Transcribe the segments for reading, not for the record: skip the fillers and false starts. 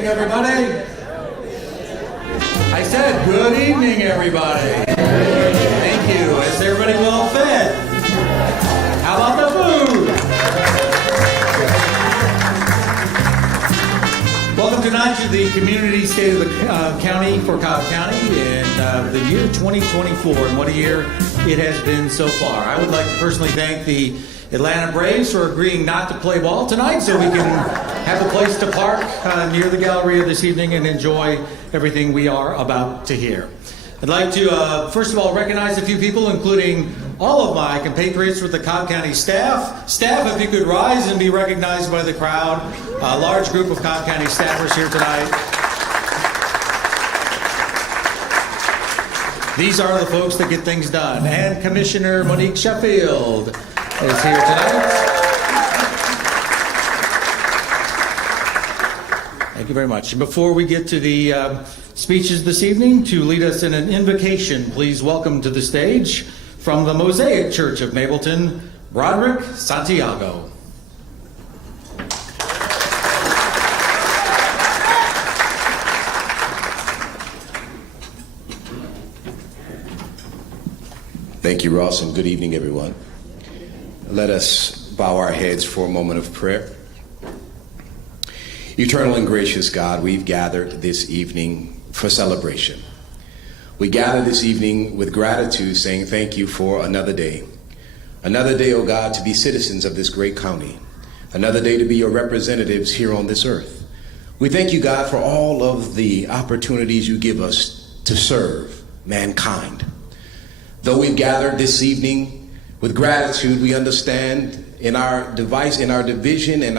evening, everybody. I said, good evening, everybody. Thank you. Is everybody well fed? How about the food? Welcome tonight to the Community State of the County for Cobb County in the year 2024, and what a year it has been so far. I would like to personally thank the Atlanta Braves for agreeing not to play ball tonight so we can have a place to park near the Galleria this evening and enjoy everything we are about to hear. I'd like to, first of all, recognize a few people, including all of my compatriots with the Cobb County staff. Staff, if you could rise and be recognized by the crowd. A large group of Cobb County staffers here tonight. These are the folks that get things done. And Commissioner Monique Sheffield is here tonight. Thank you very much. And before we get to the speeches this evening, to lead us in an invocation, please welcome to the stage from the Mosaic Church of Mableton, Broderick Santiago. Thank you, Ross, and good evening, everyone. Let us bow our heads for a moment of prayer. Eternal and gracious God, we've gathered this evening for celebration. We gather this evening with gratitude, saying thank you for another day. Another day, oh God, to be citizens of this great county. Another day to be your representatives here on this earth. We thank you, God, for all of the opportunities you give us to serve mankind. Though we've gathered this evening with gratitude, we understand in our division and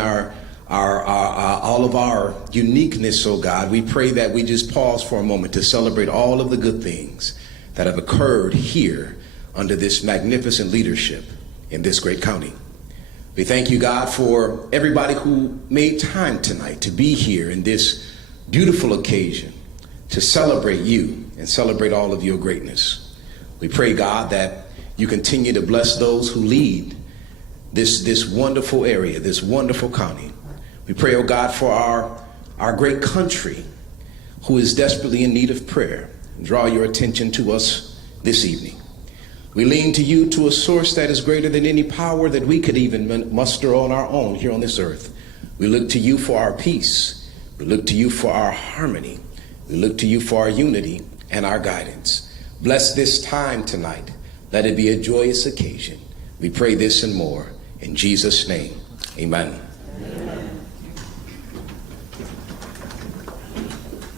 all of our uniqueness, oh God, we pray that we just pause for a moment to celebrate all of the good things that have occurred here under this magnificent leadership in this great county. We thank you, God, for everybody who made time tonight to be here in this beautiful occasion to celebrate you and celebrate all of your greatness. We pray, God, that you continue to bless those who lead this wonderful area, this wonderful county. We pray, oh God, for our great country who is desperately in need of prayer. Draw your attention to us this evening. We lean to you, to a source that is greater than any power that we could even muster on our own here on this earth. We look to you for our peace. We look to you for our harmony. We look to you for our unity and our guidance. Bless this time tonight. Let it be a joyous occasion. We pray this and more. In Jesus' name, amen.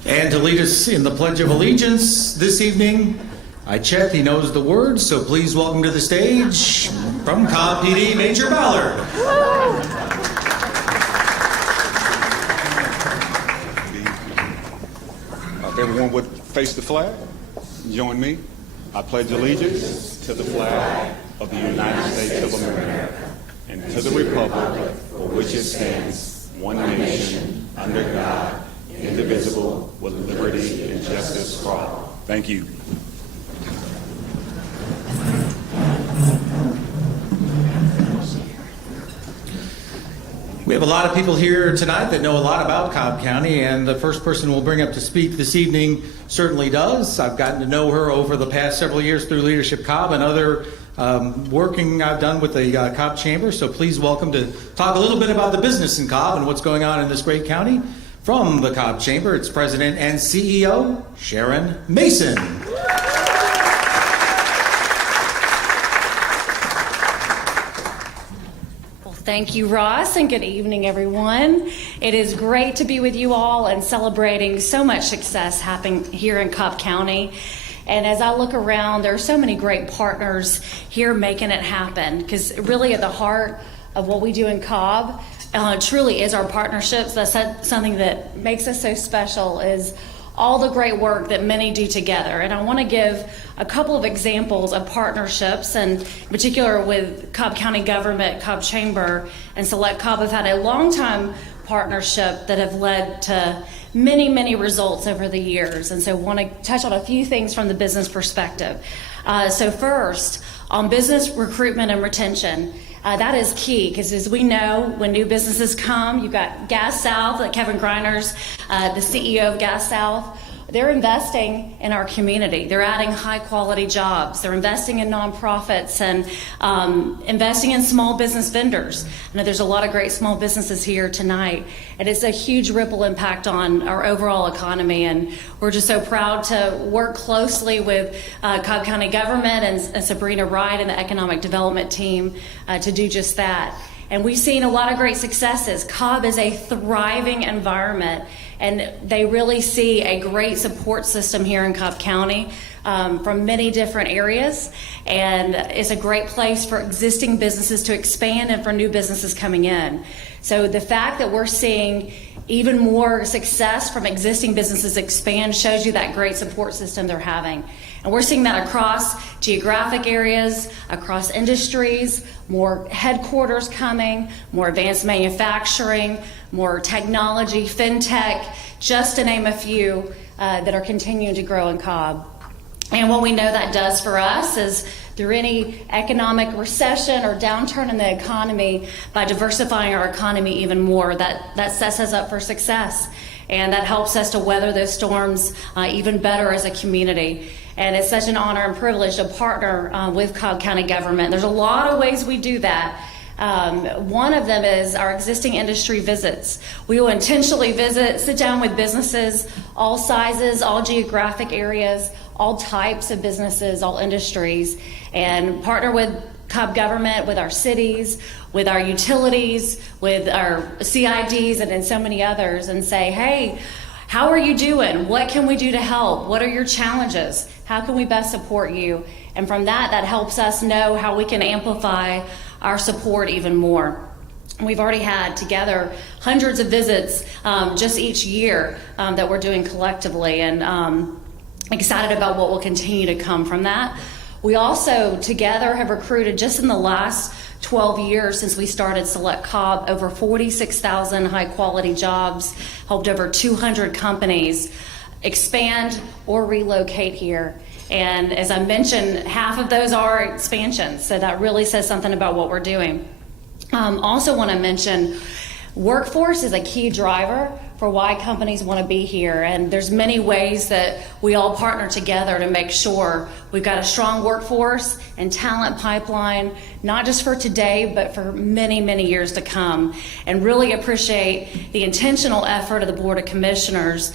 And to lead us in the Pledge of Allegiance this evening, I checked, he knows the words, so please welcome to the stage from Cobb PD, Major Ballard. If everyone would face the flag, join me. I pledge allegiance to the flag of the United States of America and to the republic for which it stands, one nation, under God, indivisible, with liberty and justice for all. Thank you. We have a lot of people here tonight that know a lot about Cobb County, and the first person we'll bring up to speak this evening certainly does. I've gotten to know her over the past several years through Leadership Cobb and other working I've done with the Cobb Chamber, so please welcome to talk a little bit about the business in Cobb and what's going on in this great county. From the Cobb Chamber, its President and CEO, Sharon Mason. Thank you, Ross, and good evening, everyone. It is great to be with you all and celebrating so much success happening here in Cobb County. And as I look around, there are so many great partners here making it happen, because really at the heart of what we do in Cobb truly is our partnerships. That's something that makes us so special, is all the great work that many do together. And I want to give a couple of examples of partnerships, and in particular with Cobb County government, Cobb Chamber, and Select Cobb have had a long time partnership that have led to many, many results over the years. And so I want to touch on a few things from the business perspective. So first, on business recruitment and retention, That is key, because as we know, when new businesses come, you've got Gas South, like Kevin Greiner's the CEO of Gas South. They're investing in our community. They're adding high quality jobs. They're investing in nonprofits and investing in small business vendors. I know there's a lot of great small businesses here tonight, and it's a huge ripple impact on our overall economy. And we're just so proud to work closely with Cobb County government and Sabrina Wright and the economic development team to do just that. And we've seen a lot of great successes. Cobb is a thriving environment, and they really see a great support system here in Cobb County from many different areas. And it's a great place for existing businesses to expand and for new businesses coming in. So the fact that we're seeing even more success from existing businesses expand shows you that great support system they're having. And we're seeing that across geographic areas, across industries, more headquarters coming, more advanced manufacturing, more technology, fintech, just to name a few that are continuing to grow in Cobb. And what we know that does for us is through any economic recession or downturn in the economy, by diversifying our economy even more, that sets us up for success. And that helps us to weather those storms even better as a community. And it's such an honor and privilege to partner with Cobb County government. There's a lot of ways we do that. One of them is our existing industry visits. We will intentionally sit down with businesses, all sizes, all geographic areas, all types of businesses, all industries, and partner with Cobb government, with our cities, with our utilities, with our CIDs, and so many others, and say, hey, how are you doing? What can we do to help? What are your challenges? How can we best support you? And from that helps us know how we can amplify our support even more. We've already had together hundreds of visits just each year that we're doing collectively, and excited about what will continue to come from that. We also together have recruited, just in the last 12 years since we started Select Cobb, over 46,000 high quality jobs, helped over 200 companies expand or relocate here. And as I mentioned, half of those are expansions, so that really says something about what we're doing. Also want to mention, workforce is a key driver for why companies want to be here, and there's many ways that we all partner together to make sure we've got a strong workforce and talent pipeline, not just for today, but for many, many years to come. And really appreciate the intentional effort of the Board of Commissioners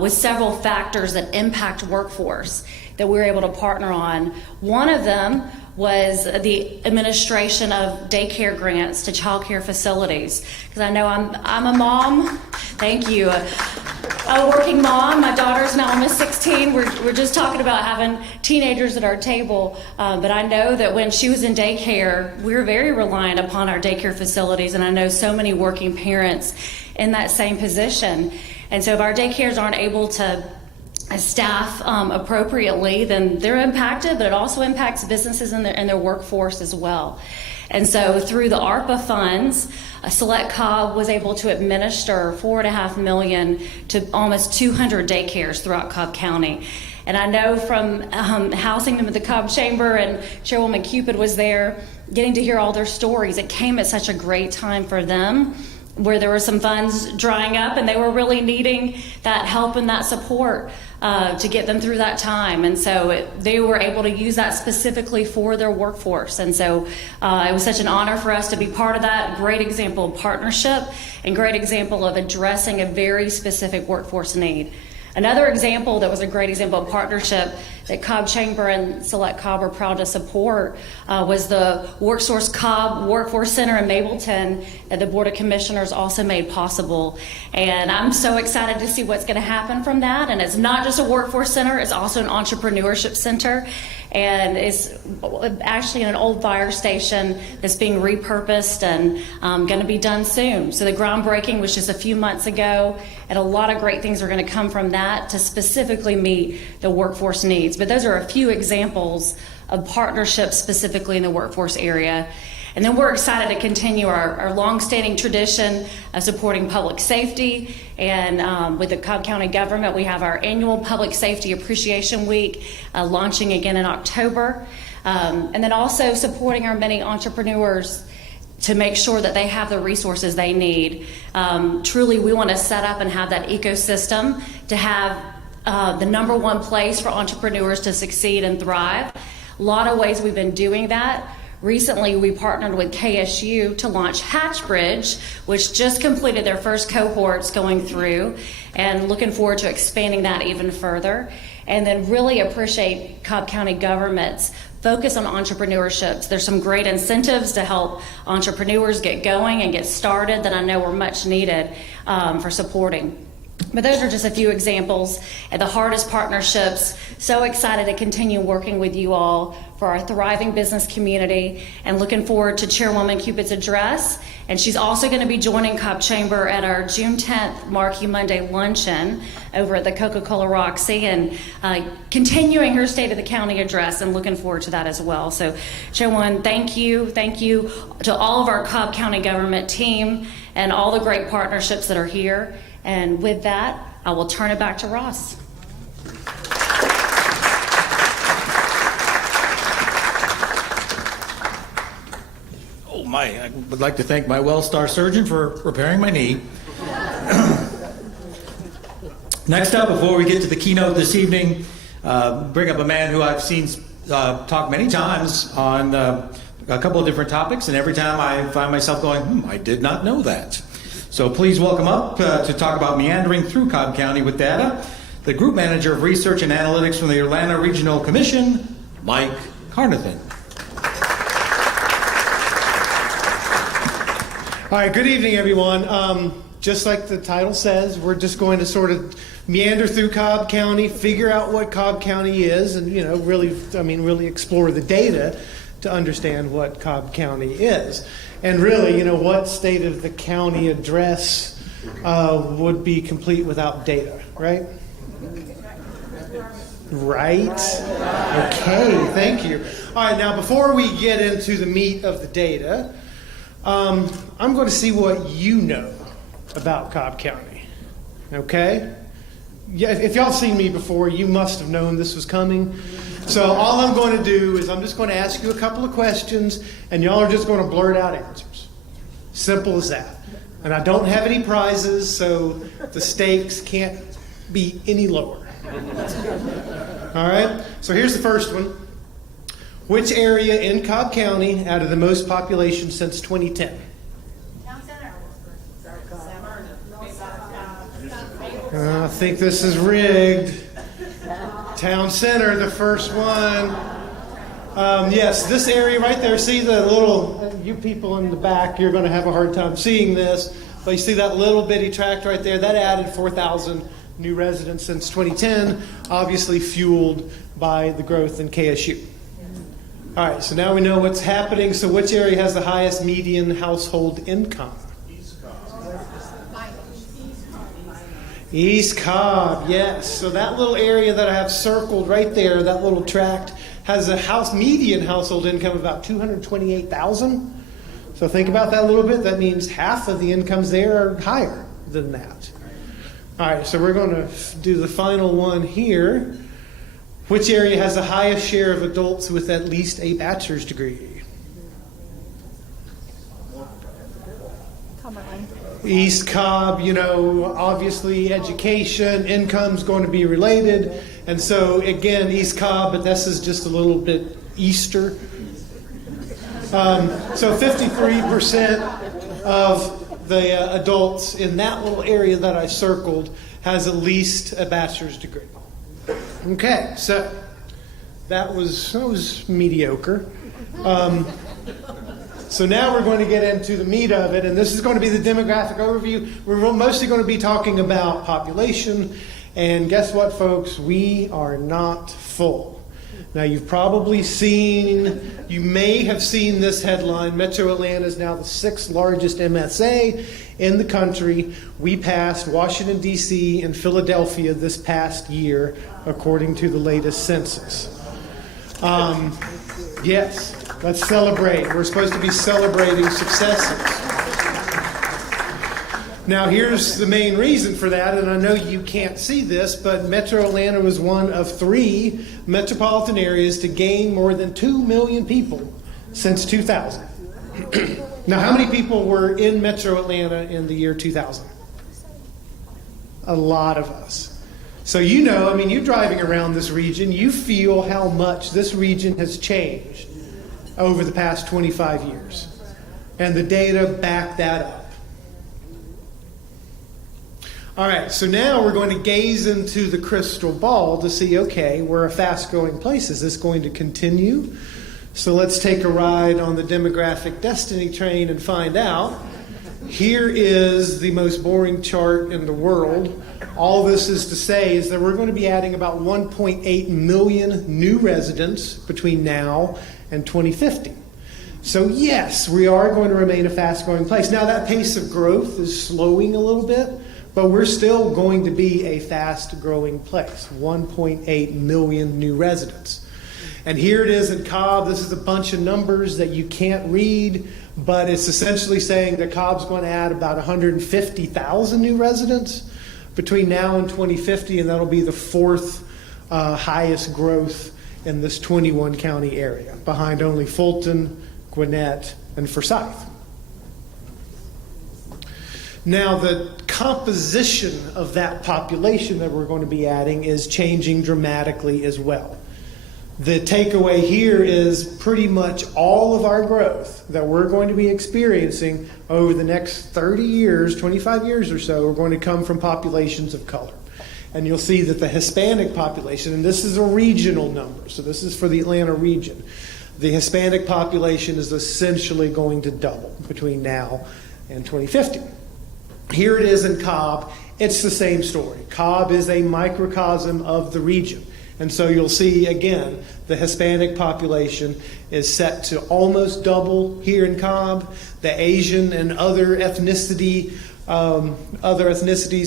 with several factors that impact workforce that we were able to partner on. One of them was the administration of daycare grants to child care facilities. Because I know I'm a mom, thank you, a working mom. My daughter's now almost 16. We're just talking about having teenagers at our table. But I know that when she was in daycare, we were very reliant upon our daycare facilities. And I know so many working parents in that same position. And so if our daycares aren't able to staff appropriately, then they're impacted, but it also impacts businesses and their workforce as well. And so through the ARPA funds, Select Cobb was able to administer $4.5 million to almost 200 daycares throughout Cobb County. And I know from housing them at the Cobb Chamber, and Chairwoman Cupid was there, getting to hear all their stories. It came at such a great time for them, where there were some funds drying up and they were really needing that help and that support to get them through that time. And so they were able to use that specifically for their workforce. And so it was such an honor for us to be part of that. Great example of partnership and great example of addressing a very specific workforce need. Another example that was a great example of partnership that Cobb Chamber and Select Cobb are proud to support was the WorkSource Cobb Workforce Center in Mableton that the Board of Commissioners also made possible. And I'm so excited to see what's going to happen from that. And it's not just a workforce center, it's also an entrepreneurship center. And it's actually in an old fire station that's being repurposed and going to be done soon. So the groundbreaking was just a few months ago, and a lot of great things are going to come from that to specifically meet the workforce needs. But those are a few examples of partnerships specifically in the workforce area. And then we're excited to continue our longstanding tradition of supporting public safety. And with the Cobb County government, we have our annual Public Safety Appreciation Week launching again in October. And then also supporting our many entrepreneurs to make sure that they have the resources they need. Truly, we want to set up and have that ecosystem to have the number one place for entrepreneurs to succeed and thrive. A lot of ways we've been doing that. Recently, we partnered with KSU to launch Hatchbridge, which just completed their first cohorts going through, and looking forward to expanding that even further. And then really appreciate Cobb County government's focus on entrepreneurship. There's some great incentives to help entrepreneurs get going and get started that I know are much needed for supporting. But those are just a few examples of the hardest partnerships. So excited to continue working with you all for our thriving business community, and looking forward to Chairwoman Cupid's address. And she's also going to be joining Cobb Chamber at our June 10th Marquee Monday luncheon over at the Coca-Cola Roxy, and continuing her State of the County address, and looking forward to that as well. So Chairwoman, thank you. Thank you to all of our Cobb County government team and all the great partnerships that are here. And with that, I will turn it back to Ross. Oh my, I would like to thank my well-star surgeon for repairing my knee. Next up, before we get to the keynote this evening, bring up a man who I've seen talk many times on a couple of different topics, and every time I find myself going, I did not know that. So please welcome up to talk about meandering through Cobb County with data, the Group Manager of Research and Analytics from the Atlanta Regional Commission, Mike Carnathan. All right, good evening, everyone. Just like the title says, we're just going to sort of meander through Cobb County, figure out what Cobb County is, and really explore the data to understand what Cobb County is. And really, what State of the County address would be complete without data, right? Right? Okay, thank you. All right, now before we get into the meat of the data, I'm going to see what you know about Cobb County, okay? Yeah, if y'all seen me before, you must have known this was coming. So all I'm going to do is I'm just going to ask you a couple of questions, and y'all are just going to blurt out answers. Simple as that. And I don't have any prizes, so the stakes can't be any lower. All right? So here's the first one. Which area in Cobb County added the most population since 2010? Town Center. I think this is rigged. Town Center, the first one. Yes, this area right there. See the little, you people in the back, you're going to have a hard time seeing this, but you see that little bitty tract right there? That added 4,000 new residents since 2010, obviously fueled by the growth in KSU. All right, so now we know what's happening. So which area has the highest median household income? East Cobb, yes. So that little area that I have circled right there, that little tract, has a median household income of about $228,000. So think about that a little bit. That means half of the incomes there are higher than that. All right, so we're going to do the final one here. Which area has the highest share of adults with at least a bachelor's degree? East Cobb, obviously education, income's going to be related. And so, again, East Cobb, but this is just a little bit Easter. So 53% of the adults in that little area that I circled has at least a bachelor's degree. Okay, so that was mediocre. So now we're going to get into the meat of it, and this is going to be the demographic overview. We're mostly going to be talking about population, and guess what, folks? We are not full. Now, you may have seen this headline. Metro Atlanta is now the 6th largest MSA in the country. We passed Washington, D.C. and Philadelphia this past year, according to the latest census. Yes, let's celebrate. We're supposed to be celebrating successes. Now, here's the main reason for that, and I know you can't see this, but Metro Atlanta was one of 3 metropolitan areas to gain more than 2 million people since 2000. Now, how many people were in Metro Atlanta in the year 2000? A lot of us. So you know, I mean, you're driving around this region, you feel how much this region has changed over the past 25 years. And the data back that up. All right, so now we're going to gaze into the crystal ball to see, okay, we're a fast-growing place. Is this going to continue? So let's take a ride on the demographic destiny train and find out. Here is the most boring chart in the world. All this is to say is that we're going to be adding about 1.8 million new residents between now and 2050. So yes, we are going to remain a fast-growing place. Now that pace of growth is slowing a little bit, but we're still going to be a fast-growing place. 1.8 million new residents. And here it is in Cobb. This is a bunch of numbers that you can't read, but it's essentially saying that Cobb's going to add about 150,000 new residents between now and 2050, and that'll be the fourth highest growth in this 21 county area, behind only Fulton, Gwinnett, and Forsyth. Now, the composition of that population that we're going to be adding is changing dramatically as well. The takeaway here is pretty much all of our growth that we're going to be experiencing over the next 30 years, 25 years or so, are going to come from populations of color. And you'll see that the Hispanic population, and this is a regional number, so this is for the Atlanta region, the Hispanic population is essentially going to double between now and 2050. Here it is in Cobb. It's the same story. Cobb is a microcosm of the region. And so you'll see, again, the Hispanic population is set to almost double here in Cobb. The Asian and other ethnicities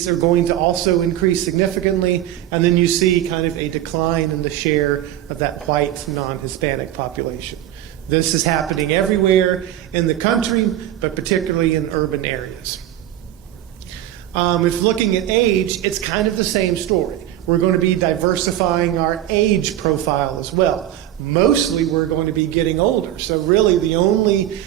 are going to also increase significantly. And then you see kind of a decline in the share of that white non-Hispanic population. This is happening everywhere in the country, but particularly in urban areas. If looking at age, it's kind of the same story. We're going to be diversifying our age profile as well. Mostly we're going to be getting older. So really the only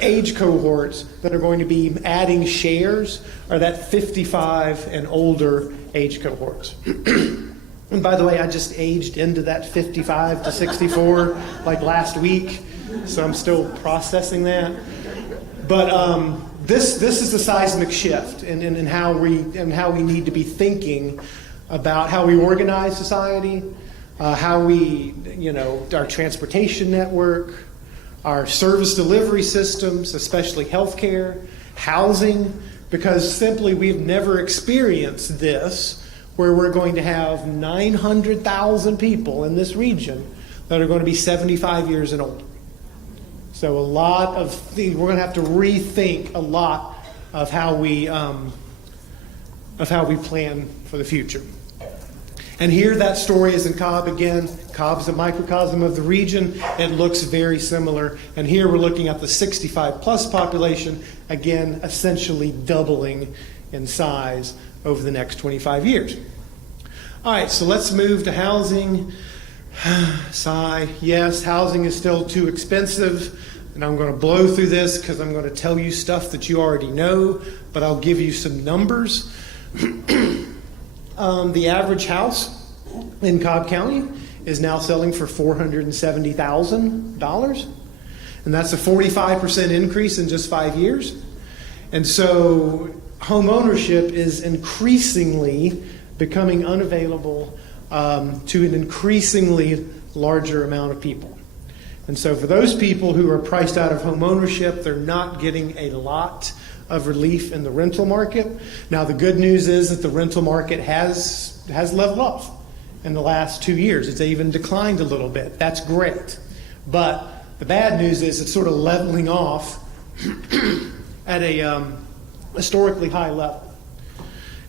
age cohorts that are going to be adding shares are that 55 and older age cohorts. And by the way, I just aged into that 55 to 64 like last week. So I'm still processing that. But this is a seismic shift in how we need to be thinking about how we organize society, how we, our transportation network, our service delivery systems, especially healthcare, housing, because simply we've never experienced this, where we're going to have 900,000 people in this region that are going to be 75 years and older. So a lot of things, we're going to have to rethink a lot of how we plan for the future. And here that story is in Cobb again. Cobb's a microcosm of the region. It looks very similar. And here we're looking at the 65 plus population, again, essentially doubling in size over the next 25 years. All right, so let's move to housing. Sigh. Yes, housing is still too expensive. And I'm going to blow through this because I'm going to tell you stuff that you already know, but I'll give you some numbers. The average house in Cobb County is now selling for $470,000. And that's a 45% increase in just 5 years. And so home ownership is increasingly becoming unavailable to an increasingly larger amount of people. And so for those people who are priced out of home ownership, they're not getting a lot of relief in the rental market. Now the good news is that the rental market has leveled off in the last 2 years. It's even declined a little bit. That's great. But the bad news is it's sort of leveling off at a historically high level.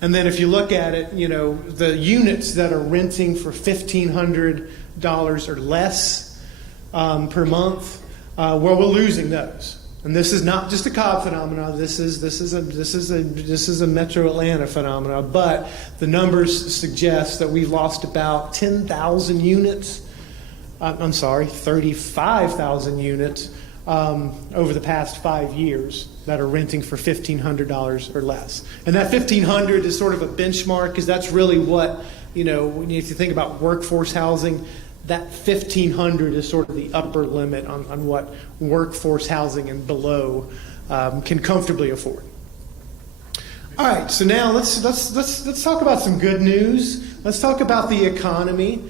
And then if you look at it, the units that are renting for $1,500 or less per month, we're losing those. And this is not just a Cobb phenomenon. This is a Metro Atlanta phenomenon. But the numbers suggest that we've lost about 10,000 units. 35,000 units over the past 5 years that are renting for $1,500 or less. And that $1,500 is sort of a benchmark because that's really what, when you think about workforce housing, that $1,500 is sort of the upper limit on what workforce housing and below can comfortably afford. All right, so now let's talk about some good news. Let's talk about the economy.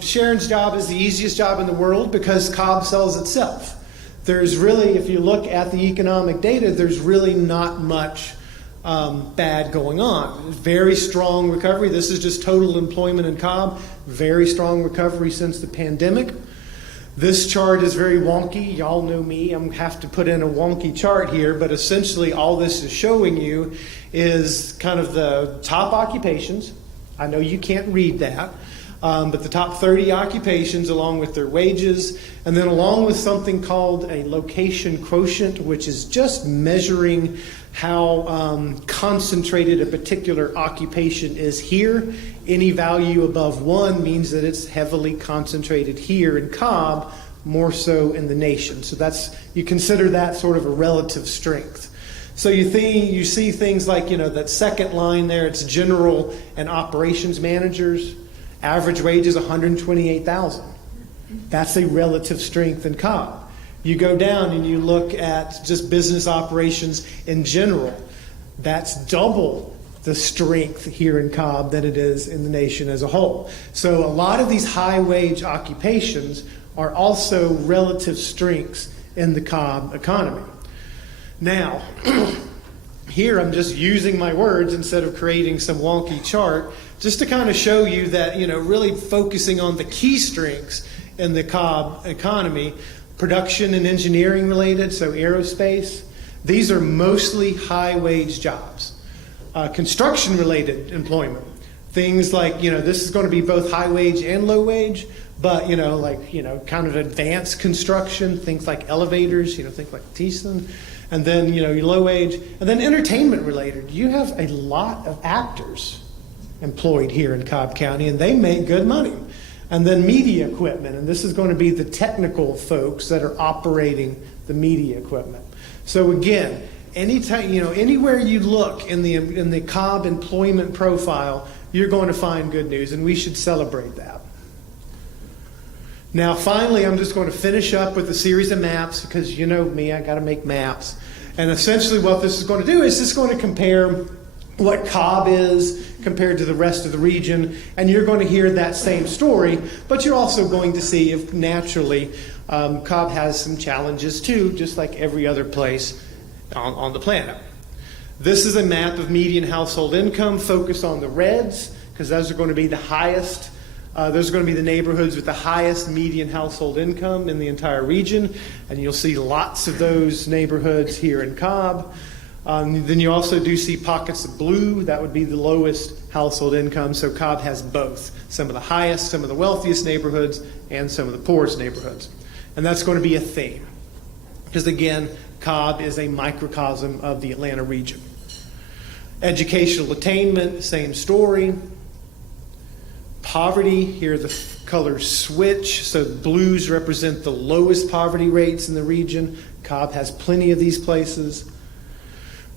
Sharon's job is the easiest job in the world because Cobb sells itself. There's really, if you look at the economic data, there's really not much bad going on. Very strong recovery. This is just total employment in Cobb. Very strong recovery since the pandemic. This chart is very wonky. Y'all know me. I'm going to have to put in a wonky chart here, but essentially all this is showing you is kind of the top occupations. I know you can't read that, but the top 30 occupations along with their wages, and then along with something called a location quotient, which is just measuring how concentrated a particular occupation is here. Any value above 1 means that it's heavily concentrated here in Cobb, more so in the nation. So you consider that sort of a relative strength. So you see things like, that second line there, it's general and operations managers. Average wage is $128,000. That's a relative strength in Cobb. You go down and you look at just business operations in general. That's double the strength here in Cobb than it is in the nation as a whole. So a lot of these high wage occupations are also relative strengths in the Cobb economy. Now, here I'm just using my words instead of creating some wonky chart just to kind of show you that, really focusing on the key strengths in the Cobb economy. Production and engineering related, so aerospace, these are mostly high wage jobs. Construction related employment, things like, this is going to be both high wage and low wage, but, kind of advanced construction, things like elevators, think like Thiessen, and then, your low wage, and then entertainment related. You have a lot of actors employed here in Cobb County, and they make good money. And then media equipment, and this is going to be the technical folks that are operating the media equipment. So again, anytime, anywhere you look in the Cobb employment profile, you're going to find good news, and we should celebrate that. Now, finally, I'm just going to finish up with a series of maps because you know me, I got to make maps. And essentially, what this is going to do is it's going to compare what Cobb is compared to the rest of the region, and you're going to hear that same story, but you're also going to see if naturally Cobb has some challenges too, just like every other place on the planet. This is a map of median household income focused on the reds, because those are going to be the highest, those are going to be the neighborhoods with the highest median household income in the entire region, and you'll see lots of those neighborhoods here in Cobb. Then you also do see pockets of blue. That would be the lowest household income. So Cobb has both. Some of the highest, some of the wealthiest neighborhoods, and some of the poorest neighborhoods. And that's going to be a theme. Because again, Cobb is a microcosm of the Atlanta region. Educational attainment, same story. Poverty, here the colors switch. So blues represent the lowest poverty rates in the region. Cobb has plenty of these places.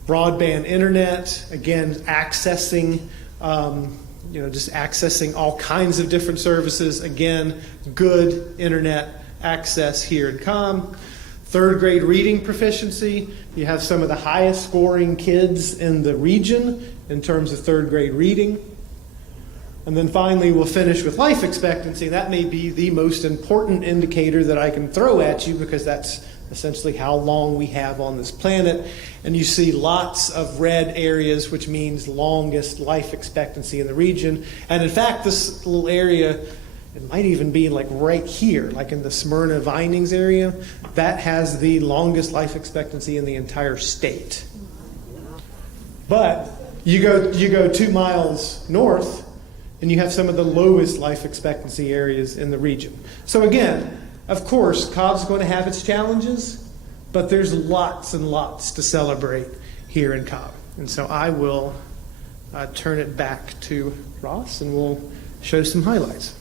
Broadband internet, again, accessing, just accessing all kinds of different services. Again, good internet access here in Cobb. Third grade reading proficiency. You have some of the highest scoring kids in the region in terms of third grade reading. And then finally, we'll finish with life expectancy. That may be the most important indicator that I can throw at you because that's essentially how long we have on this planet. And you see lots of red areas, which means longest life expectancy in the region. And in fact, this little area, it might even be like right here, like in the Smyrna Vinings area, that has the longest life expectancy in the entire state. But you go 2 miles north, and you have some of the lowest life expectancy areas in the region. So again, of course, Cobb's going to have its challenges, but there's lots and lots to celebrate here in Cobb. And so I will turn it back to Ross, and we'll show some highlights.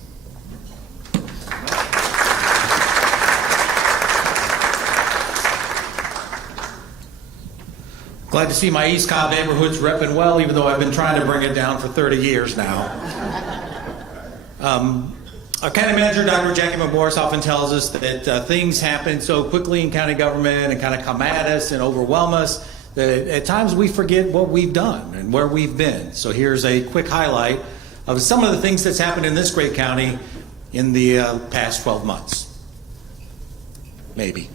Glad to see my East Cobb neighborhoods repping well, even though I've been trying to bring it down for 30 years now. Our county manager, Dr. Jackie McMorris, often tells us that things happen so quickly in county government and kind of come at us and overwhelm us that at times we forget what we've done and where we've been. So here's a quick highlight of some of the things that's happened in this great county in the past 12 months. Maybe.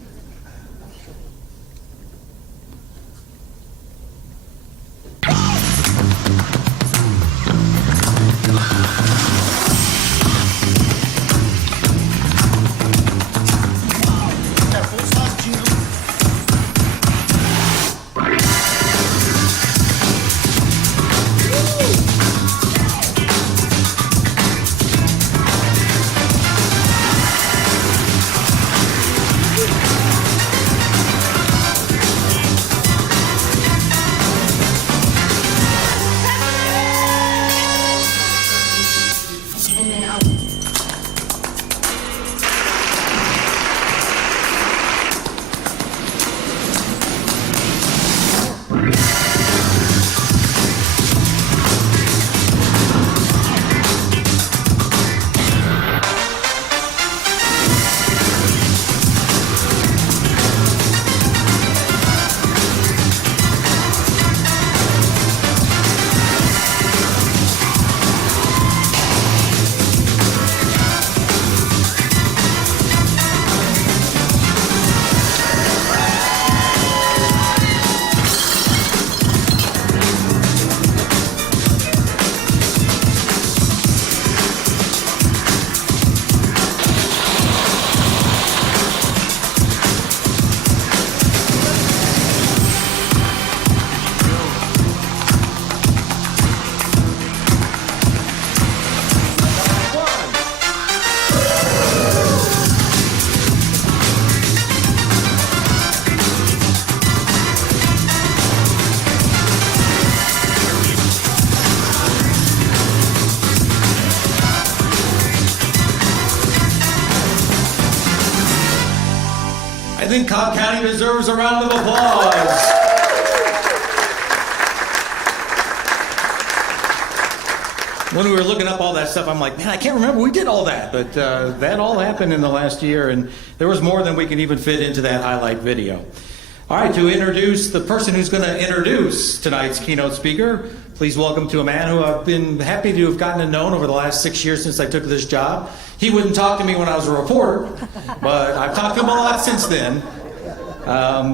I think Cobb County deserves a round of applause. When we were looking up all that stuff, I'm like, man, I can't remember we did all that. But that all happened in the last year, and there was more than we can even fit into that highlight video. All right, to introduce the person who's going to introduce tonight's keynote speaker, please welcome to a man who I've been happy to have gotten to know over the last 6 years since I took this job. He wouldn't talk to me when I was a reporter, but I've talked to him a lot since then.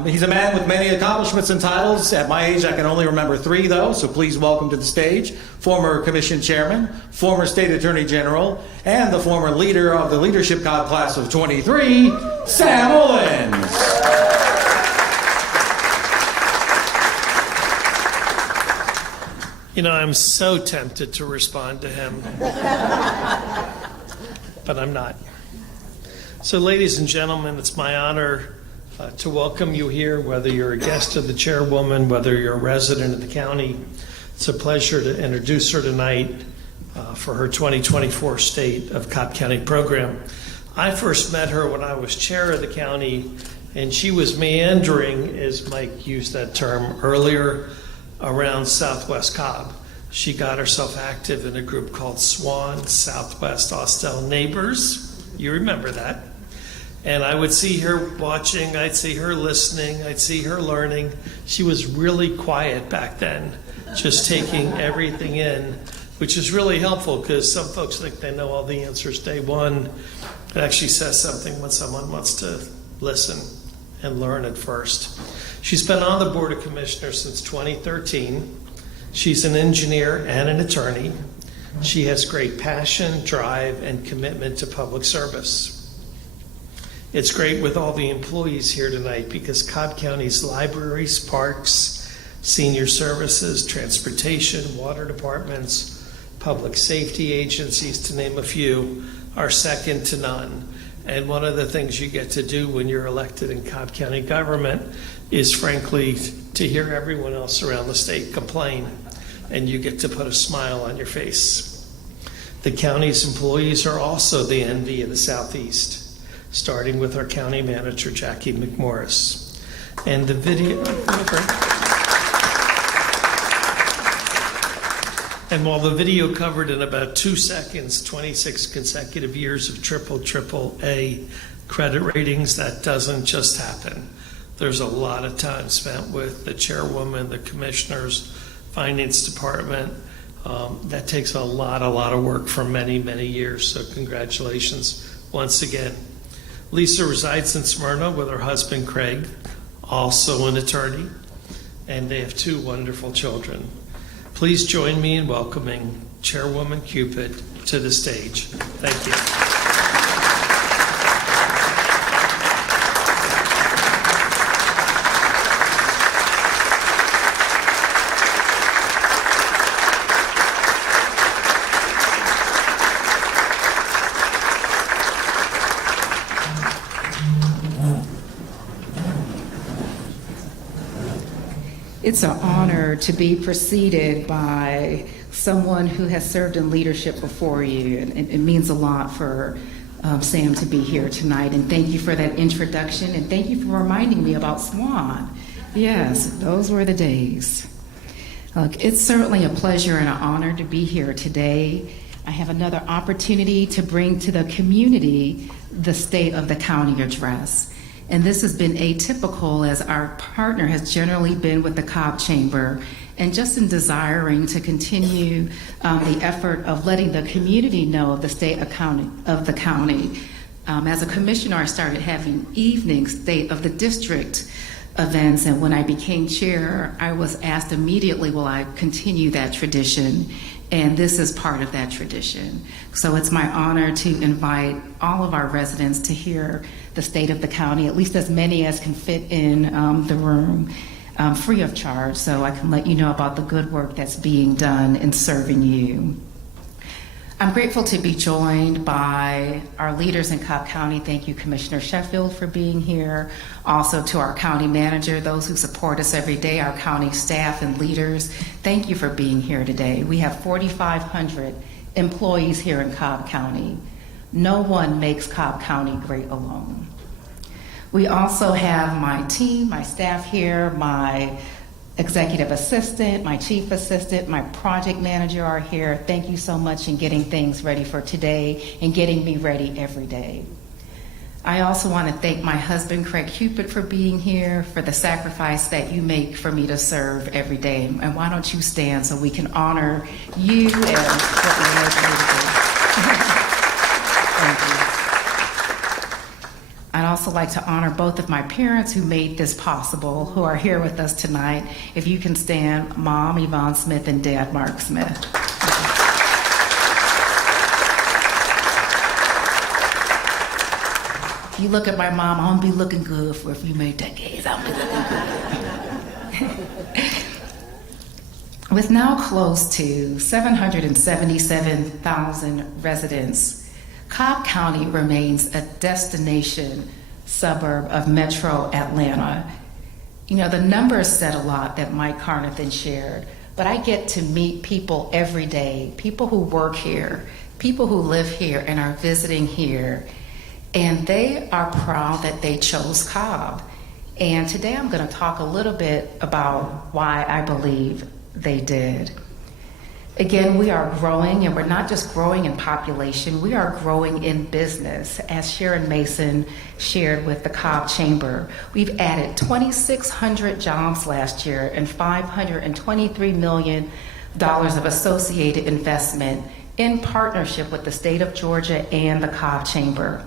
He's a man with many accomplishments and titles. At my age, I can only remember 3, though, so please welcome to the stage former commission chairman, former state attorney general, and the former leader of the Leadership Cobb class of 23, Sam Owens. You know, I'm so tempted to respond to him, but I'm not. So, ladies and gentlemen, it's my honor to welcome you here, whether you're a guest of the chairwoman, whether you're a resident of the county. It's a pleasure to introduce her tonight for her 2024 State of Cobb County program. I first met her when I was chair of the county, and she was meandering, as Mike used that term earlier, around Southwest Cobb. She got herself active in a group called SWAN, Southwest Austell Neighbors. You remember that. And I would see her watching, I'd see her listening, I'd see her learning. She was really quiet back then, just taking everything in, which is really helpful because some folks think they know all the answers day one. It actually says something when someone wants to listen and learn at first. She's been on the Board of Commissioners since 2013. She's an engineer and an attorney. She has great passion, drive, and commitment to public service. It's great with all the employees here tonight because Cobb County's libraries, parks, senior services, transportation, water departments, public safety agencies, to name a few, are second to none. And one of the things you get to do when you're elected in Cobb County government is, frankly, to hear everyone else around the state complain, and you get to put a smile on your face. The county's employees are also the envy of the Southeast, starting with our county manager, Jackie McMorris. And the video... And while the video covered in about 2 seconds 26 consecutive years of triple A credit ratings, that doesn't just happen. There's a lot of time spent with the chairwoman, the commissioners, finance department. That takes a lot of work for many years. So congratulations once again. Lisa resides in Smyrna with her husband Craig, also an attorney, and they have 2 wonderful children. Please join me in welcoming Chairwoman Cupid to the stage. Thank you. It's an honor to be preceded by someone who has served in leadership before you. And it means a lot for Sam to be here tonight. And thank you for that introduction. And thank you for reminding me about Swan. Yes, those were the days. Look, it's certainly a pleasure and an honor to be here today. I have another opportunity to bring to the community the State of the County address. And this has been atypical as our partner has generally been with the Cobb Chamber. And just in desiring to continue the effort of letting the community know of the state of the county, as a commissioner, I started having evening state of the district events. And when I became chair, I was asked immediately, will I continue that tradition? And this is part of that tradition. So it's my honor to invite all of our residents to hear the state of the county, at least as many as can fit in the room, free of charge, so I can let you know about the good work that's being done in serving you. I'm grateful to be joined by our leaders in Cobb County. Thank you, Commissioner Sheffield, for being here. Also to our county manager, those who support us every day, our county staff and leaders. Thank you for being here today. We have 4,500 employees here in Cobb County. No one makes Cobb County great alone. We also have my team, my staff here, my executive assistant, my chief assistant, my project manager are here. Thank you so much in getting things ready for today and getting me ready every day. I also want to thank my husband, Craig Cupid, for being here, for the sacrifice that you make for me to serve every day. And why don't you stand so we can honor you and what you're able to do. Thank you. I'd also like to honor both of my parents who made this possible, who are here with us tonight. If you can stand, Mom Yvonne Smith and Dad Mark Smith. If you look at my mom, I'm gonna be looking good for a few more decades. I'll be looking good. With now close to 777,000 residents, Cobb County remains a destination suburb of Metro Atlanta. You know, the numbers said a lot that Mike Carnathan shared, but I get to meet people every day, people who work here, people who live here and are visiting here, and they are proud that they chose Cobb. And today I'm going to talk a little bit about why I believe they did. Again, we are growing, and we're not just growing in population, we are growing in business. As Sharon Mason shared with the Cobb Chamber, we've added 2,600 jobs last year and $523 million of associated investment in partnership with the state of Georgia and the Cobb Chamber.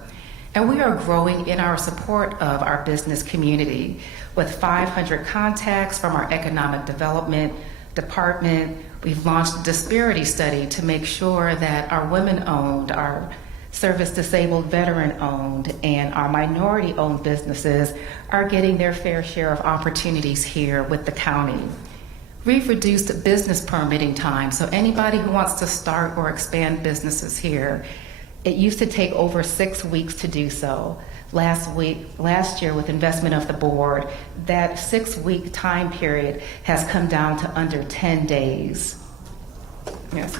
And we are growing in our support of our business community with 500 contacts from our economic development department. We've launched a disparity study to make sure that our women-owned, our service-disabled veteran-owned, and our minority-owned businesses are getting their fair share of opportunities here with the county. We've reduced business permitting time, so anybody who wants to start or expand businesses here, it used to take over 6 weeks to do so. Last year, with investment of the board, that 6-week time period has come down to under 10 days. Yes.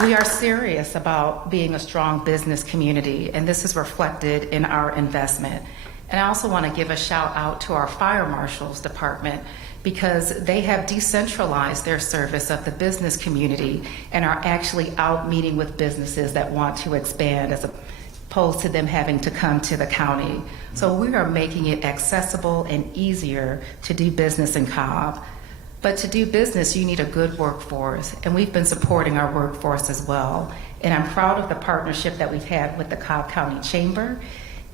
We are serious about being a strong business community, and this is reflected in our investment. And I also want to give a shout out to our fire marshals department. because they have decentralized their service of the business community and are actually out meeting with businesses that want to expand as opposed to them having to come to the county. So we are making it accessible and easier to do business in Cobb. But to do business, you need a good workforce, and we've been supporting our workforce as well. And I'm proud of the partnership that we've had with the Cobb County Chamber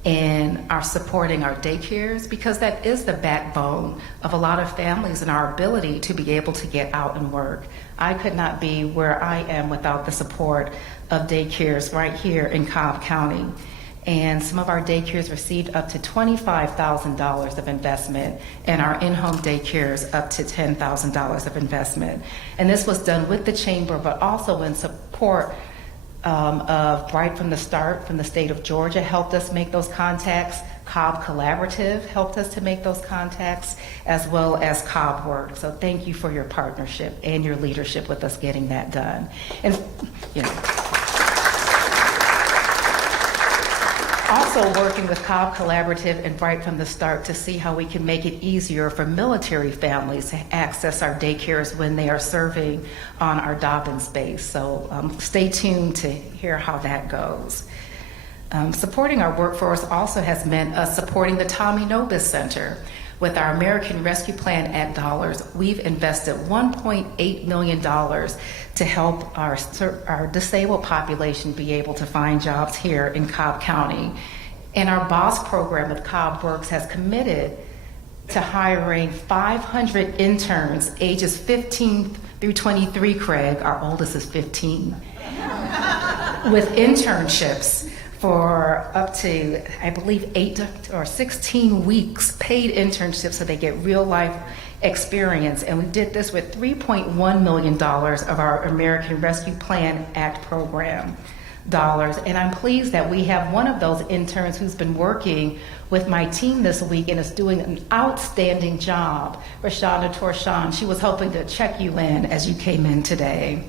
and are supporting our daycares, because that is the backbone of a lot of families and our ability to be able to get out and work. I could not be where I am without the support of daycares right here in Cobb County. And some of our daycares received up to $25,000 of investment, and our in-home daycares up to $10,000 of investment. And this was done with the chamber, but also in support of Right from the Start from the state of Georgia helped us make those contacts. Cobb Collaborative helped us to make those contacts, as well as Cobb Work. So thank you for your partnership and your leadership with us getting that done. And also working with Cobb Collaborative and Right from the Start to see how we can make it easier for military families to access our daycares when they are serving on our Dobbins base. So stay tuned to hear how that goes. Supporting our workforce also has meant us supporting the Tommy Nobis Center. With our American Rescue Plan Act dollars, we've invested $1.8 million to help our disabled population be able to find jobs here in Cobb County. And our BOSS program with Cobb Works has committed to hiring 500 interns ages 15 through 23, Craig, our oldest is 15, with internships for up to, I believe, 8 or 16 weeks, paid internships so they get real life experience. And we did this with $3.1 million of our American Rescue Plan Act program dollars. And I'm pleased that we have one of those interns who's been working with my team this week and is doing an outstanding job, Rashonda Torshan. She was hoping to check you in as you came in today.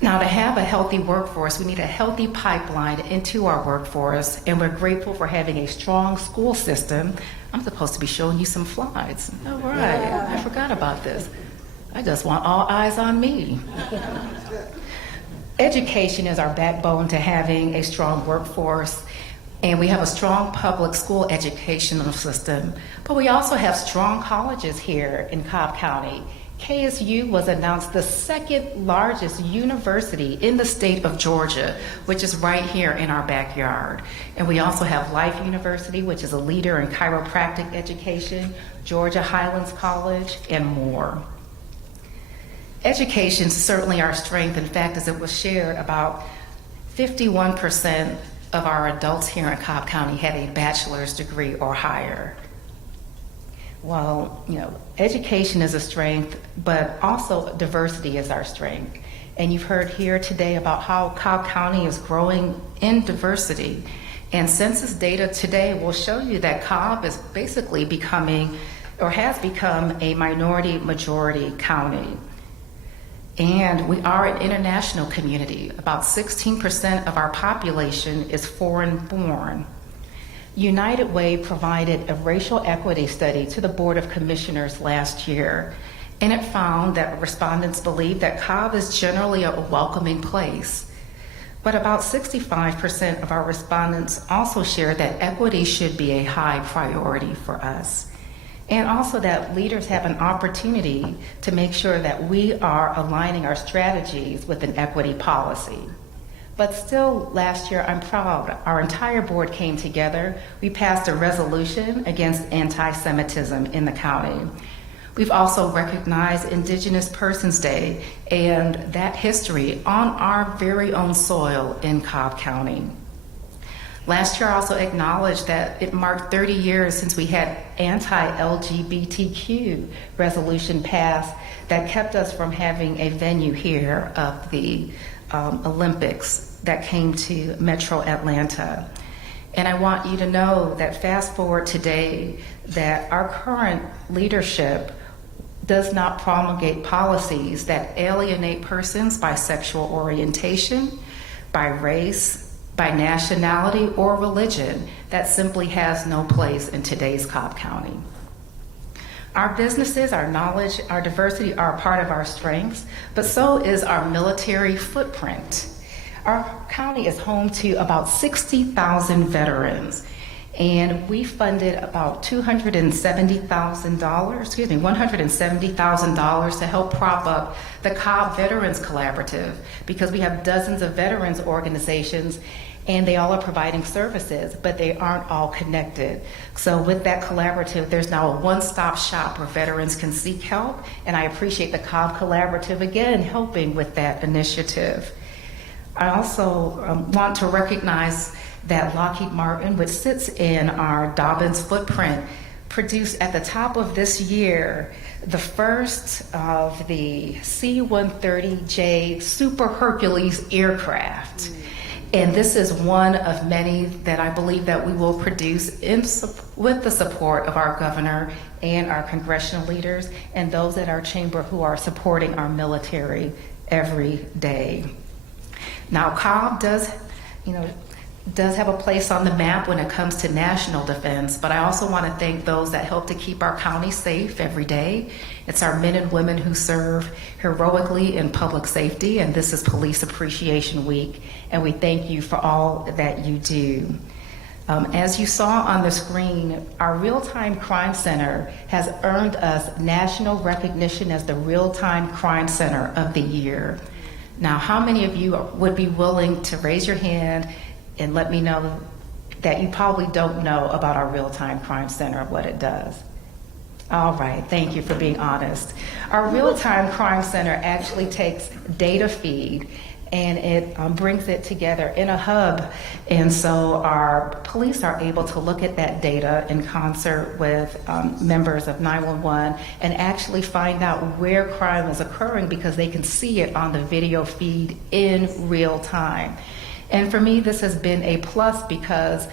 Now, to have a healthy workforce, we need a healthy pipeline into our workforce, and we're grateful for having a strong school system. I'm supposed to be showing you some slides. All right, I forgot about this. I just want all eyes on me. Education is our backbone to having a strong workforce, and we have a strong public school educational system, but we also have strong colleges here in Cobb County. KSU was announced the second largest university in the state of Georgia, which is right here in our backyard. And we also have Life University, which is a leader in chiropractic education, Georgia Highlands College, and more. Education is certainly our strength. In fact, as it was shared, about 51% of our adults here in Cobb County have a bachelor's degree or higher. Well, education is a strength, but also diversity is our strength. And you've heard here today about how Cobb County is growing in diversity. And census data today will show you that Cobb is basically becoming, or has become, a minority majority county. And we are an international community. About 16% of our population is foreign born. United Way provided a racial equity study to the Board of Commissioners last year, and it found that respondents believe that Cobb is generally a welcoming place. But about 65% of our respondents also share that equity should be a high priority for us, and also that leaders have an opportunity to make sure that we are aligning our strategies with an equity policy. But still, last year, I'm proud, our entire board came together. We passed a resolution against anti-Semitism in the county. We've also recognized Indigenous Persons Day and that history on our very own soil in Cobb County. Last year, I also acknowledged that it marked 30 years since we had anti-LGBTQ resolution passed that kept us from having a venue here of the Olympics that came to Metro Atlanta. And I want you to know that fast forward today, that our current leadership does not promulgate policies that alienate persons by sexual orientation, by race, by nationality, or religion. That simply has no place in today's Cobb County. Our businesses, our knowledge, our diversity are a part of our strengths, but so is our military footprint. Our county is home to about 60,000 veterans, and we funded about $170,000 to help prop up the Cobb Veterans Collaborative, because we have dozens of veterans organizations and they all are providing services, but they aren't all connected. So with that collaborative, there's now a one-stop shop where veterans can seek help, and I appreciate the Cobb Collaborative again helping with that initiative. I also want to recognize that Lockheed Martin, which sits in our Dobbins footprint, produced at the top of this year the first of the C-130J Super Hercules aircraft. And this is one of many that I believe that we will produce with the support of our governor and our congressional leaders and those at our chamber who are supporting our military every day. Now, Cobb does have a place on the map when it comes to national defense, but I also want to thank those that help to keep our county safe every day. It's our men and women who serve heroically in public safety, and this is Police Appreciation Week, and we thank you for all that you do. As you saw on the screen, our Real-Time Crime Center has earned us national recognition as the Real-Time Crime Center of the Year. Now, how many of you would be willing to raise your hand and let me know that you probably don't know about our Real-Time Crime Center, what it does? All right, thank you for being honest. Our Real-Time Crime Center actually takes data feed and it brings it together in a hub. And so our police are able to look at that data in concert with members of 911 and actually find out where crime is occurring because they can see it on the video feed in real time. And for me, this has been a plus because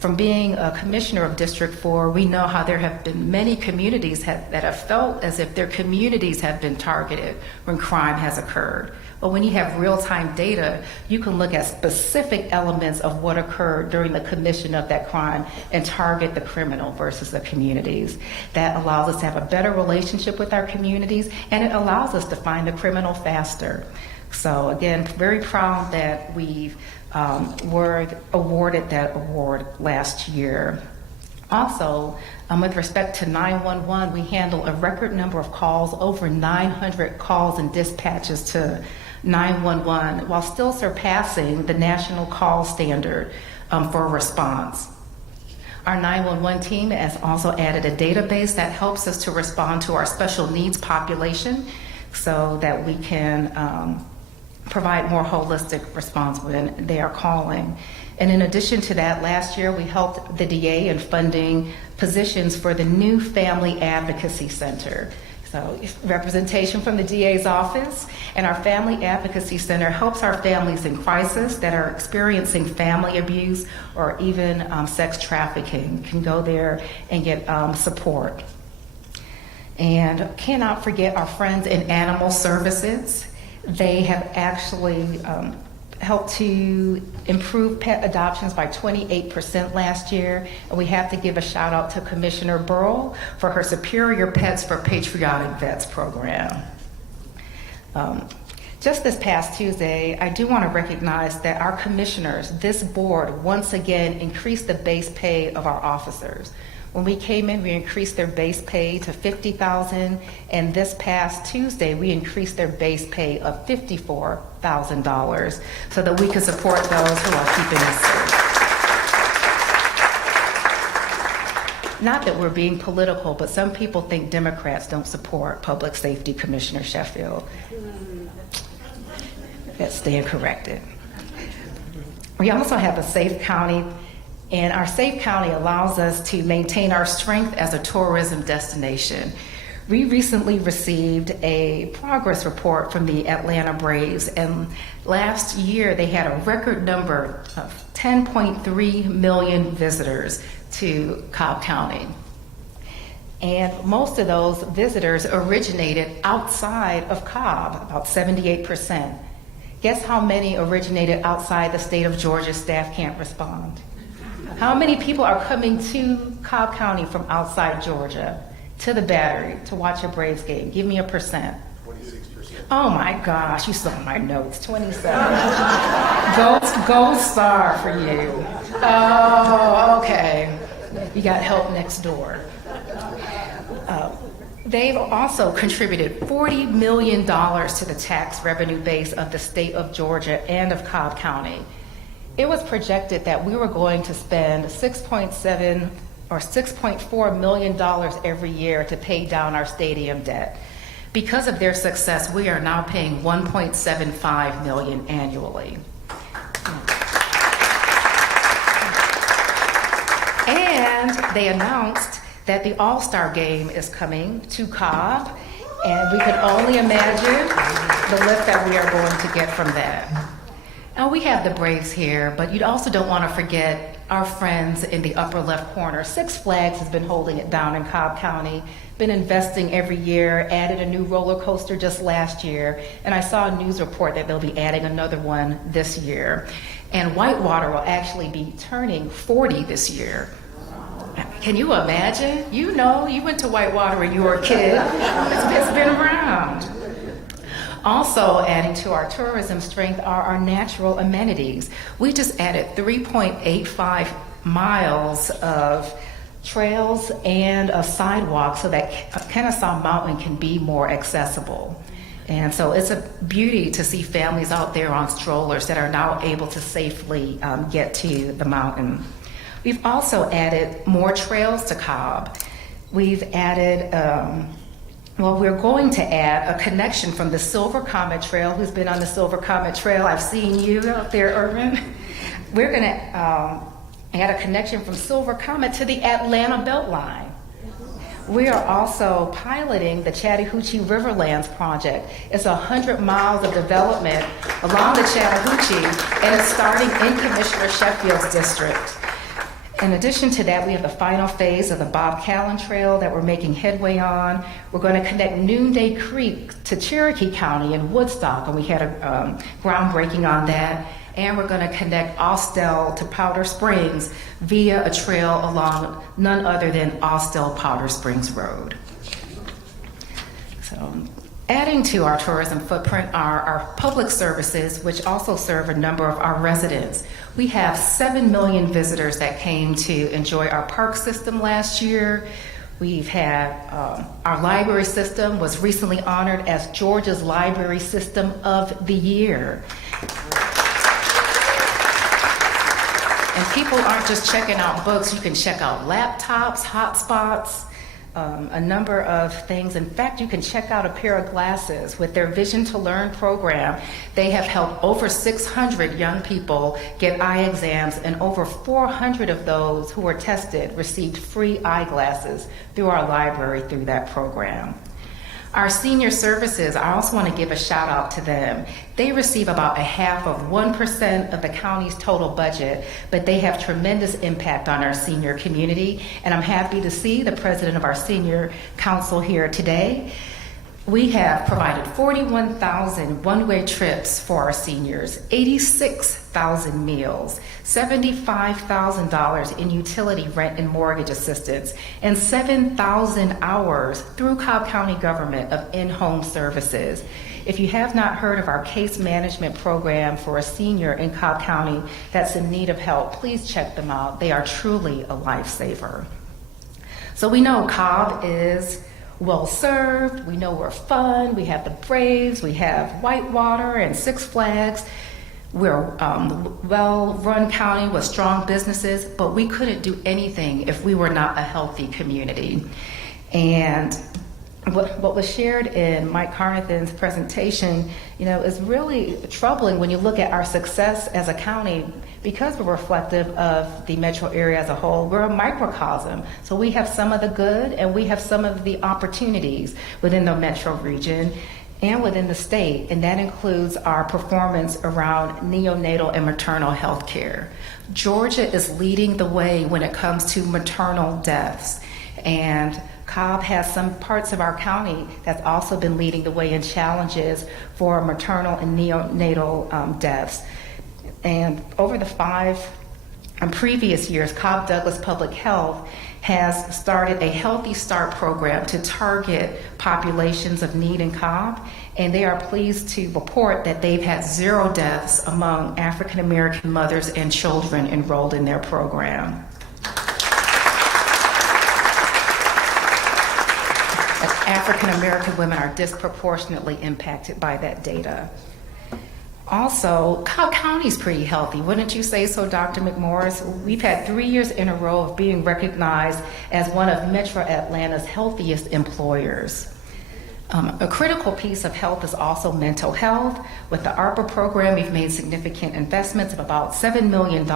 from being a commissioner of District 4, we know how there have been many communities that have felt as if their communities have been targeted when crime has occurred. But when you have real-time data, you can look at specific elements of what occurred during the commission of that crime and target the criminal versus the communities. That allows us to have a better relationship with our communities, and it allows us to find the criminal faster. So again, very proud that we've were awarded that award last year. Also, with respect to 911, we handle a record number of calls, over 900 calls and dispatches to 911, while still surpassing the national call standard for response. Our 911 team has also added a database that helps us to respond to our special needs population so that we can provide more holistic response when they are calling. And in addition to that, last year we helped the DA in funding positions for the new Family Advocacy Center. So representation from the DA's office, and our Family Advocacy Center helps our families in crisis that are experiencing family abuse or even sex trafficking, can go there and get support. And cannot forget our friends in animal services. They have actually helped to improve pet adoptions by 28% last year. And we have to give a shout out to Commissioner Burrell for her Superior Pets for Patriotic Vets program. Just this past Tuesday, I do want to recognize that our commissioners, this board, once again increased the base pay of our officers. When we came in, we increased their base pay to $50,000, and this past Tuesday, we increased their base pay of $54,000 so that we can support those who are keeping us safe. Not that we're being political, but some people think Democrats don't support Public Safety Commissioner Sheffield. That's staying corrected. We also have a safe county. And our safe county allows us to maintain our strength as a tourism destination. We recently received a progress report from the Atlanta Braves, and last year they had a record number of 10.3 million visitors to Cobb County. And most of those visitors originated outside of Cobb, about 78%. Guess how many originated outside the state of Georgia? Staff can't respond. How many people are coming to Cobb County from outside Georgia? to the Battery to watch a Braves game? Give me a percent. 26%. Oh my gosh, you saw my notes. 27. Gold star for you. Oh, okay. You got help next door. They've also contributed $40 million to the tax revenue base of the state of Georgia and of Cobb County. It was projected that we were going to spend $6.7 or $6.4 million every year to pay down our stadium debt. Because of their success, we are now paying $1.75 million annually. And they announced that the All-Star game is coming to Cobb, and we could only imagine the lift that we are going to get from that. Now, we have the Braves here, but you also don't want to forget our friends in the upper left corner. Six Flags has been holding it down in Cobb County, been investing every year, added a new roller coaster just last year, and I saw a news report that they'll be adding another one this year. And Whitewater will actually be turning 40 this year. Can you imagine? You know, you went to Whitewater when you were a kid. It's been around. Also adding to our tourism strength are our natural amenities. We just added 3.85 miles of trails and a sidewalk so that Kennesaw Mountain can be more accessible. And so it's a beauty to see families out there on strollers that are now able to safely get to the mountain. We've also added more trails to Cobb. We've added, we're going to add a connection from the Silver Comet Trail. Who's been on the Silver Comet Trail? I've seen you out there, Irvin. We're going to add a connection from Silver Comet to the Atlanta Beltline. We are also piloting the Chattahoochee Riverlands project. It's 100 miles of development along the Chattahoochee, and it's starting in Commissioner Sheffield's district. In addition to that, we have the final phase of the Bob Callan Trail that we're making headway on. We're going to connect Noonday Creek to Cherokee County and Woodstock, and we had a groundbreaking on that. And we're going to connect Austell to Powder Springs via a trail along none other than Austell Powder Springs Road. So, adding to our tourism footprint are our public services, which also serve a number of our residents. We have 7 million visitors that came to enjoy our park system last year. We've had our library system was recently honored as Georgia's Library System of the Year. And people aren't just checking out books. You can check out laptops, hotspots, a number of things. In fact, you can check out a pair of glasses with their Vision to Learn program. They have helped over 600 young people get eye exams, and over 400 of those who were tested received free eyeglasses through our library through that program. Our senior services, I also want to give a shout out to them. They receive about 0.5% of the county's total budget, but they have tremendous impact on our senior community. And I'm happy to see the president of our senior council here today. We have provided 41,000 one-way trips for our seniors, 86,000 meals, $75,000 in utility rent and mortgage assistance, and 7,000 hours through Cobb County government of in-home services. If you have not heard of our case management program for a senior in Cobb County that's in need of help, please check them out. They are truly a lifesaver. So we know Cobb is well served, we know we're fun, we have the Braves, we have Whitewater and Six Flags. We're a well-run county with strong businesses, but we couldn't do anything if we were not a healthy community. And what was shared in Mike Carnathan's presentation, is really troubling when you look at our success as a county, because we're reflective of the metro area as a whole. We're a microcosm. So we have some of the good and we have some of the opportunities within the metro region and within the state, and that includes our performance around neonatal and maternal health care. Georgia is leading the way when it comes to maternal deaths, and Cobb has some parts of our county that's also been leading the way in challenges for maternal and neonatal deaths. And over the 5 previous years, Cobb Douglas Public Health has started a Healthy Start program to target populations of need in Cobb, and they are pleased to report that they've had 0 deaths among African American mothers and children enrolled in their program. African American women are disproportionately impacted by that data. Also, Cobb County's pretty healthy. Wouldn't you say so, Dr. McMorris? We've had 3 years in a row of being recognized as one of Metro Atlanta's healthiest employers. A critical piece of health is also mental health. With the ARPA program, we've made significant investments of about $7 million.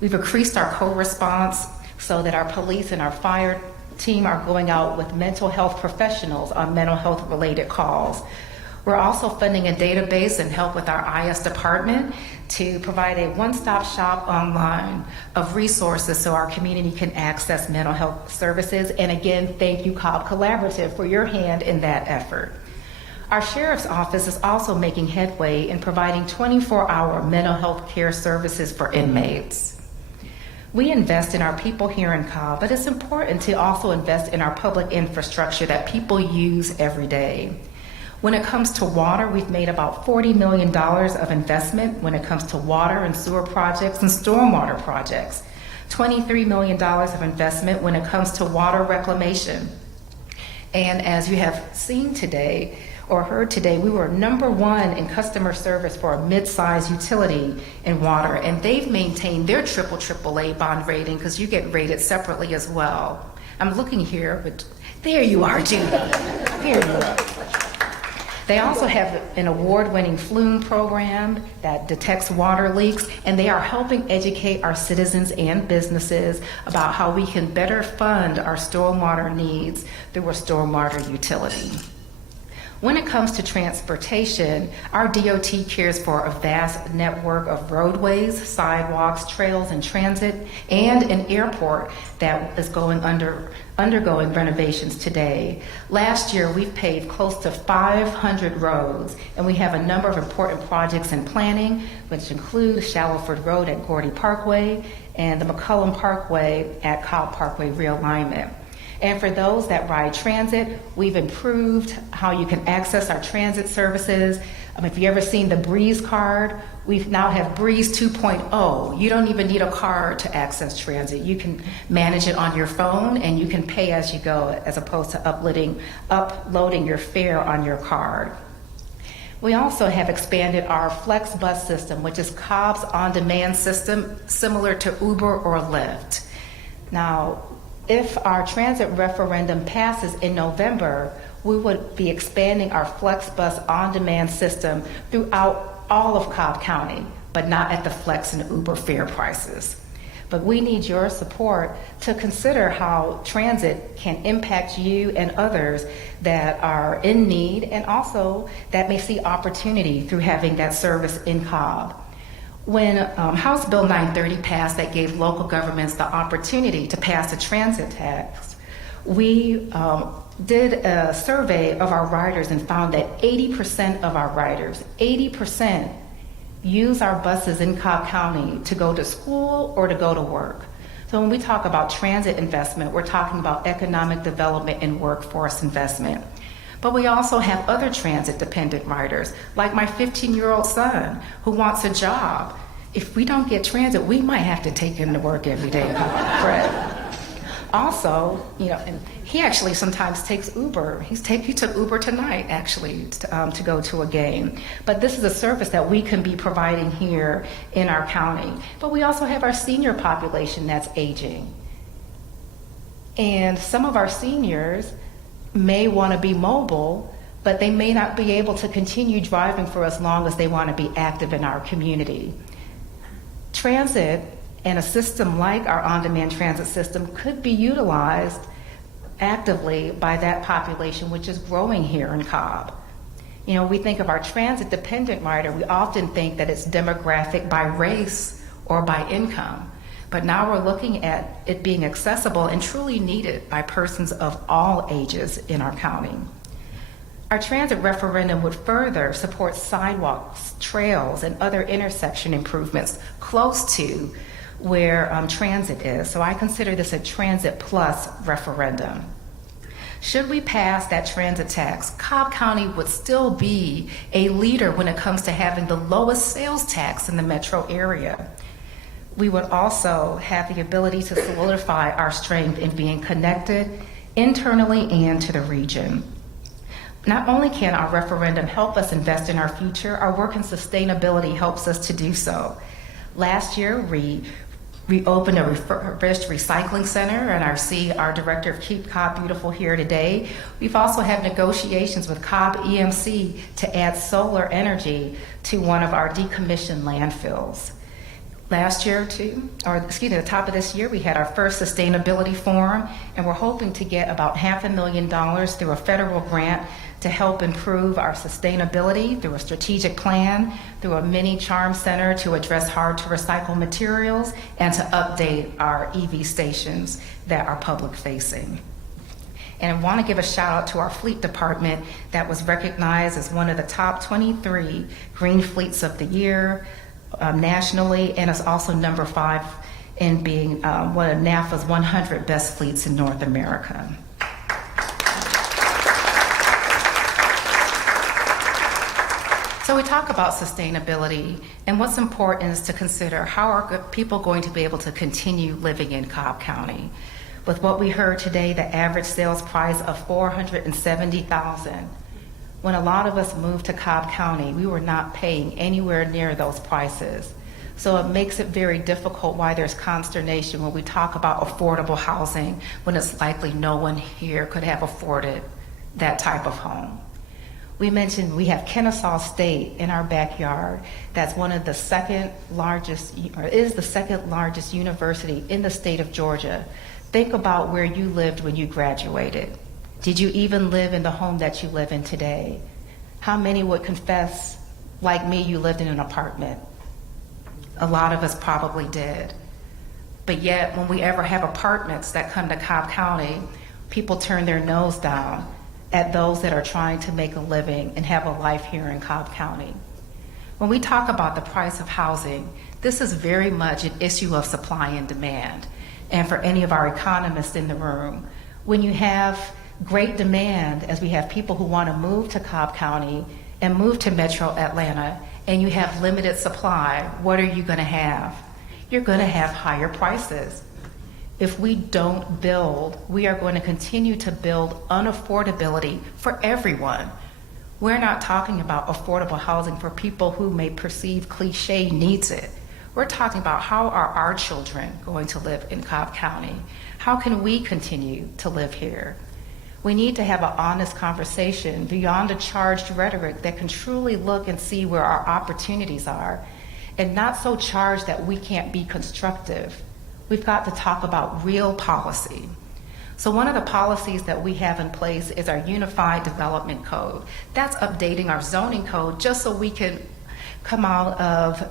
We've increased our co-response so that our police and our fire team are going out with mental health professionals on mental health related calls. We're also funding a database and help with our IS department to provide a one-stop shop online of resources so our community can access mental health services. And again, thank you, Cobb Collaborative, for your hand in that effort. Our Sheriff's Office is also making headway in providing 24-hour mental health care services for inmates. We invest in our people here in Cobb, but it's important to also invest in our public infrastructure that people use every day. When it comes to water, we've made about $40 million of investment when it comes to water and sewer projects and stormwater projects. $23 million of investment when it comes to water reclamation. And as you have seen today or heard today, we were #1 in customer service for a mid-size utility in water, and they've maintained their AAA bond rating because you get rated separately as well. I'm looking here, but there you are, Judy. There you are. They also have an award-winning flume program that detects water leaks, and they are helping educate our citizens and businesses about how we can better fund our stormwater needs through a stormwater utility. When it comes to transportation, our DOT cares for a vast network of roadways, sidewalks, trails, and transit, and an airport that is undergoing renovations today. Last year, we've paved close to 500 roads, and we have a number of important projects in planning, which include Shallowford Road at Gordy Parkway and the McCullum Parkway at Cobb Parkway realignment. And for those that ride transit, we've improved how you can access our transit services. If you've ever seen the Breeze card, we now have Breeze 2.0. You don't even need a card to access transit. You can manage it on your phone, and you can pay as you go, as opposed to uploading your fare on your card. We also have expanded our Flex Bus system, which is Cobb's on-demand system, similar to Uber or Lyft. Now, if our transit referendum passes in November, we would be expanding our FlexBus on-demand system throughout all of Cobb County, but not at the Flex and Uber fare prices. But we need your support to consider how transit can impact you and others that are in need, and also that may see opportunity through having that service in Cobb. When House Bill 930 passed, that gave local governments the opportunity to pass a transit tax, we did a survey of our riders and found that 80% of our riders, 80%, use our buses in Cobb County to go to school or to go to work. So when we talk about transit investment, we're talking about economic development and workforce investment. But we also have other transit-dependent riders, like my 15-year-old son who wants a job. If we don't get transit, we might have to take him to work every day, Fred. Also, and he actually sometimes takes Uber. He took Uber tonight, actually, to go to a game. But this is a service that we can be providing here in our county. But we also have our senior population that's aging. And some of our seniors may want to be mobile, but they may not be able to continue driving for as long as they want to be active in our community. Transit and a system like our on-demand transit system could be utilized actively by that population, which is growing here in Cobb. We think of our transit-dependent rider, we often think that it's demographic by race or by income. But now we're looking at it being accessible and truly needed by persons of all ages in our county. Our transit referendum would further support sidewalks, trails, and other intersection improvements close to where transit is. So I consider this a transit plus referendum. Should we pass that transit tax, Cobb County would still be a leader when it comes to having the lowest sales tax in the metro area. We would also have the ability to solidify our strength in being connected internally and to the region. Not only can our referendum help us invest in our future, our work in sustainability helps us to do so. Last year, we opened a refurbished recycling center, and I see our director of Keep Cobb Beautiful here today. We've also had negotiations with Cobb EMC to add solar energy to one of our decommissioned landfills. Last year, the top of this year, we had our first sustainability forum, and we're hoping to get about $500,000 through a federal grant to help improve our sustainability through a strategic plan, through a mini charm center to address hard to recycle materials, and to update our EV stations that are public facing. And I want to give a shout out to our fleet department that was recognized as one of the top 23 green fleets of the year nationally, and is also number 5 in being one of NAFA's 100 best fleets in North America. So we talk about sustainability, and what's important is to consider how are people going to be able to continue living in Cobb County. With what we heard today, the average sales price of $470,000. When a lot of us moved to Cobb County, we were not paying anywhere near those prices. So it makes it very difficult why there's consternation when we talk about affordable housing, when it's likely no one here could have afforded that type of home. We mentioned we have Kennesaw State in our backyard. That's one of the second largest, or is the second largest university in the state of Georgia. Think about where you lived when you graduated. Did you even live in the home that you live in today? How many would confess, like me, you lived in an apartment? A lot of us probably did. But yet, when we ever have apartments that come to Cobb County, people turn their nose down at those that are trying to make a living and have a life here in Cobb County. When we talk about the price of housing, this is very much an issue of supply and demand. And for any of our economists in the room, when you have great demand, as we have people who want to move to Cobb County and move to Metro Atlanta, and you have limited supply, what are you going to have? You're going to have higher prices. If we don't build, we are going to continue to build unaffordability for everyone. We're not talking about affordable housing for people who may perceive cliche needs it. We're talking about how are our children going to live in Cobb County? How can we continue to live here? We need to have an honest conversation beyond a charged rhetoric that can truly look and see where our opportunities are, and not so charged that we can't be constructive. We've got to talk about real policy. So one of the policies that we have in place is our Unified Development Code. That's updating our zoning code just so we can come out of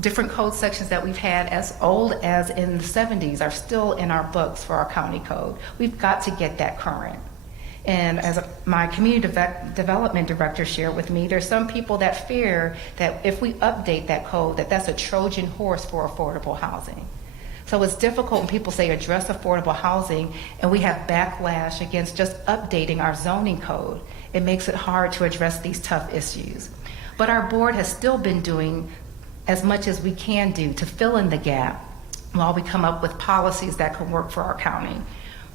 different code sections that we've had as old as in the 70s are still in our books for our county code. We've got to get that current. And as my community development director shared with me, there's some people that fear that if we update that code, that's a Trojan horse for affordable housing. So it's difficult when people say address affordable housing and we have backlash against just updating our zoning code. It makes it hard to address these tough issues. But our board has still been doing as much as we can do to fill in the gap while we come up with policies that can work for our county.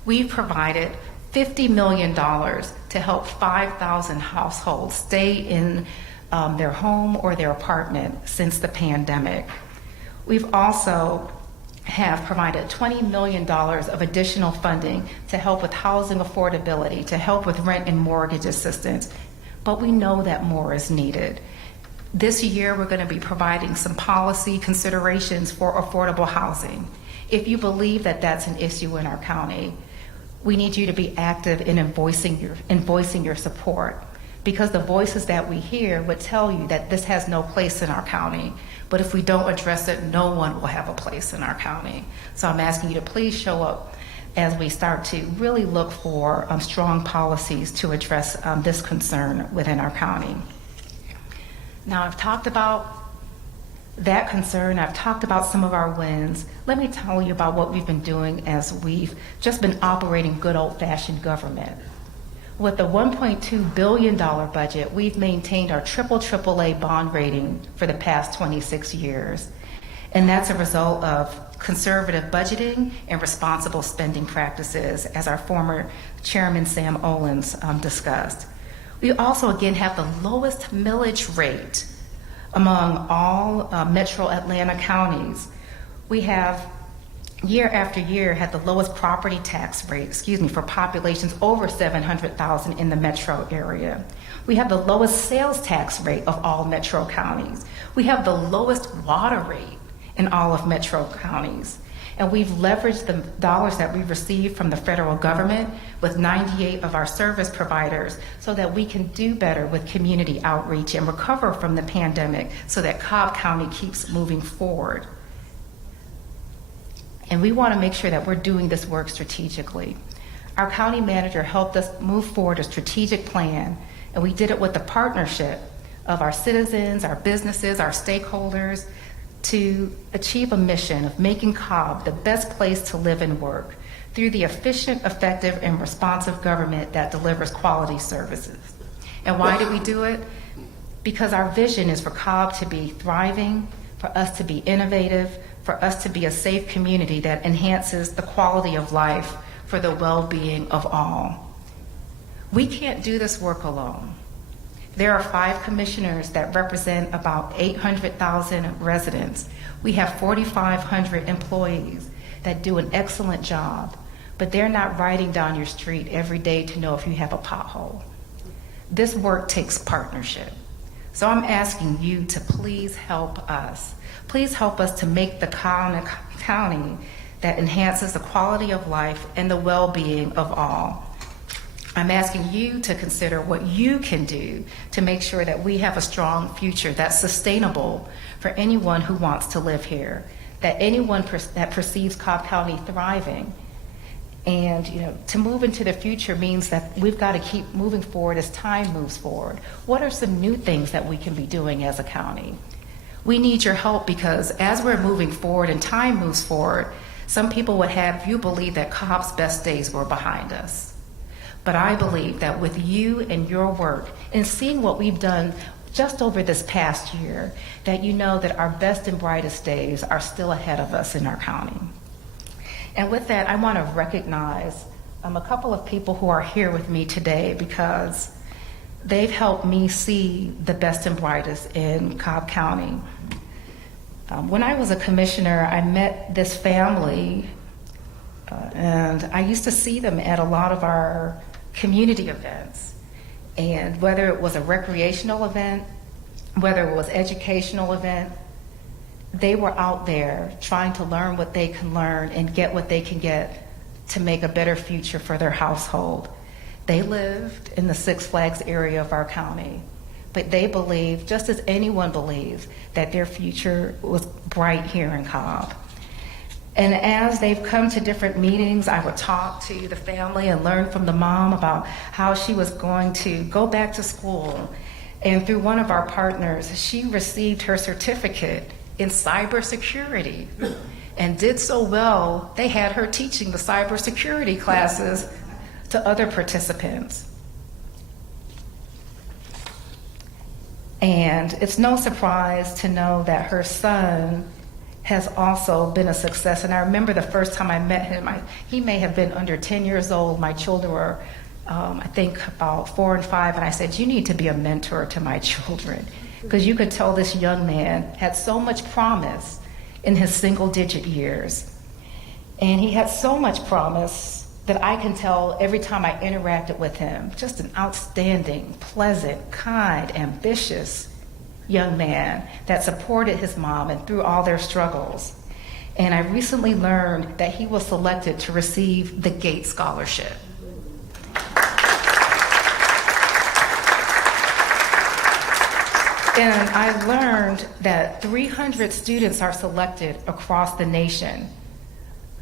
We've provided $50 million to help 5,000 households stay in their home or their apartment since the pandemic. We've also have provided $20 million of additional funding to help with housing affordability, to help with rent and mortgage assistance, but we know that more is needed. This year, we're going to be providing some policy considerations for affordable housing. If you believe that that's an issue in our county, we need you to be active in voicing your support, because the voices that we hear would tell you that this has no place in our county. But if we don't address it, no one will have a place in our county. So I'm asking you to please show up as we start to really look for strong policies to address this concern within our county. Now, I've talked about that concern. I've talked about some of our wins. Let me tell you about what we've been doing as we've just been operating good old-fashioned government. With the $1.2 billion budget, we've maintained our AAA bond rating for the past 26 years. And that's a result of conservative budgeting and responsible spending practices, as our former Chairman Sam Owens discussed. We also, again, have the lowest millage rate among all metro Atlanta counties. We have, year after year, had the lowest property tax rate, for populations over 700,000 in the metro area. We have the lowest sales tax rate of all metro counties. We have the lowest water rate in all of metro counties. And we've leveraged the dollars that we've received from the federal government with 98 of our service providers so that we can do better with community outreach and recover from the pandemic so that Cobb County keeps moving forward. And we want to make sure that we're doing this work strategically. Our county manager helped us move forward a strategic plan, and we did it with the partnership of our citizens, our businesses, our stakeholders, to achieve a mission of making Cobb the best place to live and work through the efficient, effective, and responsive government that delivers quality services. And why did we do it? Because our vision is for Cobb to be thriving, for us to be innovative, for us to be a safe community that enhances the quality of life for the well-being of all. We can't do this work alone. There are 5 commissioners that represent about 800,000 residents. We have 4,500 employees that do an excellent job, but they're not riding down your street every day to know if you have a pothole. This work takes partnership. So I'm asking you to please help us. Please help us to make the county that enhances the quality of life and the well-being of all. I'm asking you to consider what you can do to make sure that we have a strong future that's sustainable for anyone who wants to live here, that anyone that perceives Cobb County thriving. And to move into the future means that we've got to keep moving forward as time moves forward. What are some new things that we can be doing as a county? We need your help because as we're moving forward and time moves forward, some people would have you believe that Cobb's best days were behind us. But I believe that with you and your work and seeing what we've done just over this past year, that you know that our best and brightest days are still ahead of us in our county. And with that, I want to recognize a couple of people who are here with me today because they've helped me see the best and brightest in Cobb County. When I was a commissioner, I met this family, and I used to see them at a lot of our community events. And whether it was a recreational event, whether it was educational event, they were out there trying to learn what they can learn and get what they can get to make a better future for their household. They lived in the Six Flags area of our county, but they believed, just as anyone believes, that their future was bright here in Cobb. And as they've come to different meetings, I would talk to the family and learn from the mom about how she was going to go back to school. And through one of our partners, she received her certificate in cybersecurity and did so well, they had her teaching the cybersecurity classes to other participants. And it's no surprise to know that her son has also been a success. And I remember the first time I met him, he may have been under 10 years old. My children were, I think, about 4 and 5. And I said, you need to be a mentor to my children. Because you could tell this young man had so much promise in his single-digit years. And he had so much promise that I can tell every time I interacted with him, just an outstanding, pleasant, kind, ambitious young man that supported his mom and through all their struggles. And I recently learned that he was selected to receive the Gates Scholarship. And I learned that 300 students are selected across the nation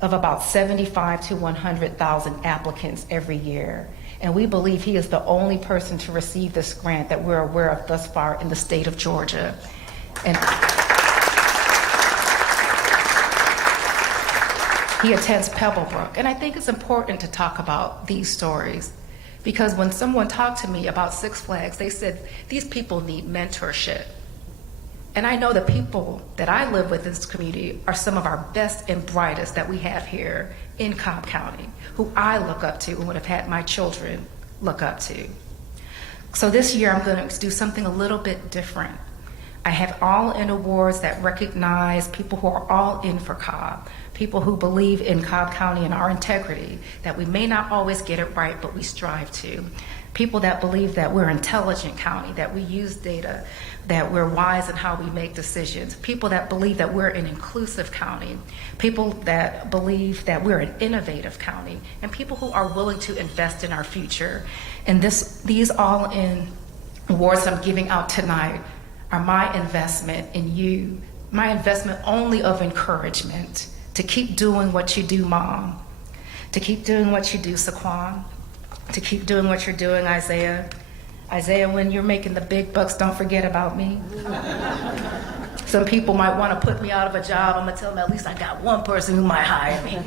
of about 75 to 100,000 applicants every year. And we believe he is the only person to receive this grant that we're aware of thus far in the state of Georgia. And He attends Pebblebrook. And I think it's important to talk about these stories because when someone talked to me about Six Flags, they said, these people need mentorship. And I know the people that I live with in this community are some of our best and brightest that we have here in Cobb County, who I look up to and would have had my children look up to. So this year I'm going to do something a little bit different. I have all-in awards that recognize people who are all in for Cobb, people who believe in Cobb County and our integrity, that we may not always get it right, but we strive to. People that believe that we're an intelligent county, that we use data, that we're wise in how we make decisions. People that believe that we're an inclusive county. People that believe that we're an innovative county. And people who are willing to invest in our future. And these all-in awards I'm giving out tonight are my investment in you, my investment only of encouragement to keep doing what you do, Mom, to keep doing what you do, Saquon, to keep doing what you're doing, Isaiah. Isaiah, when you're making the big bucks, don't forget about me. Some people might want to put me out of a job. I'm going to tell them at least I got one person who might hire me.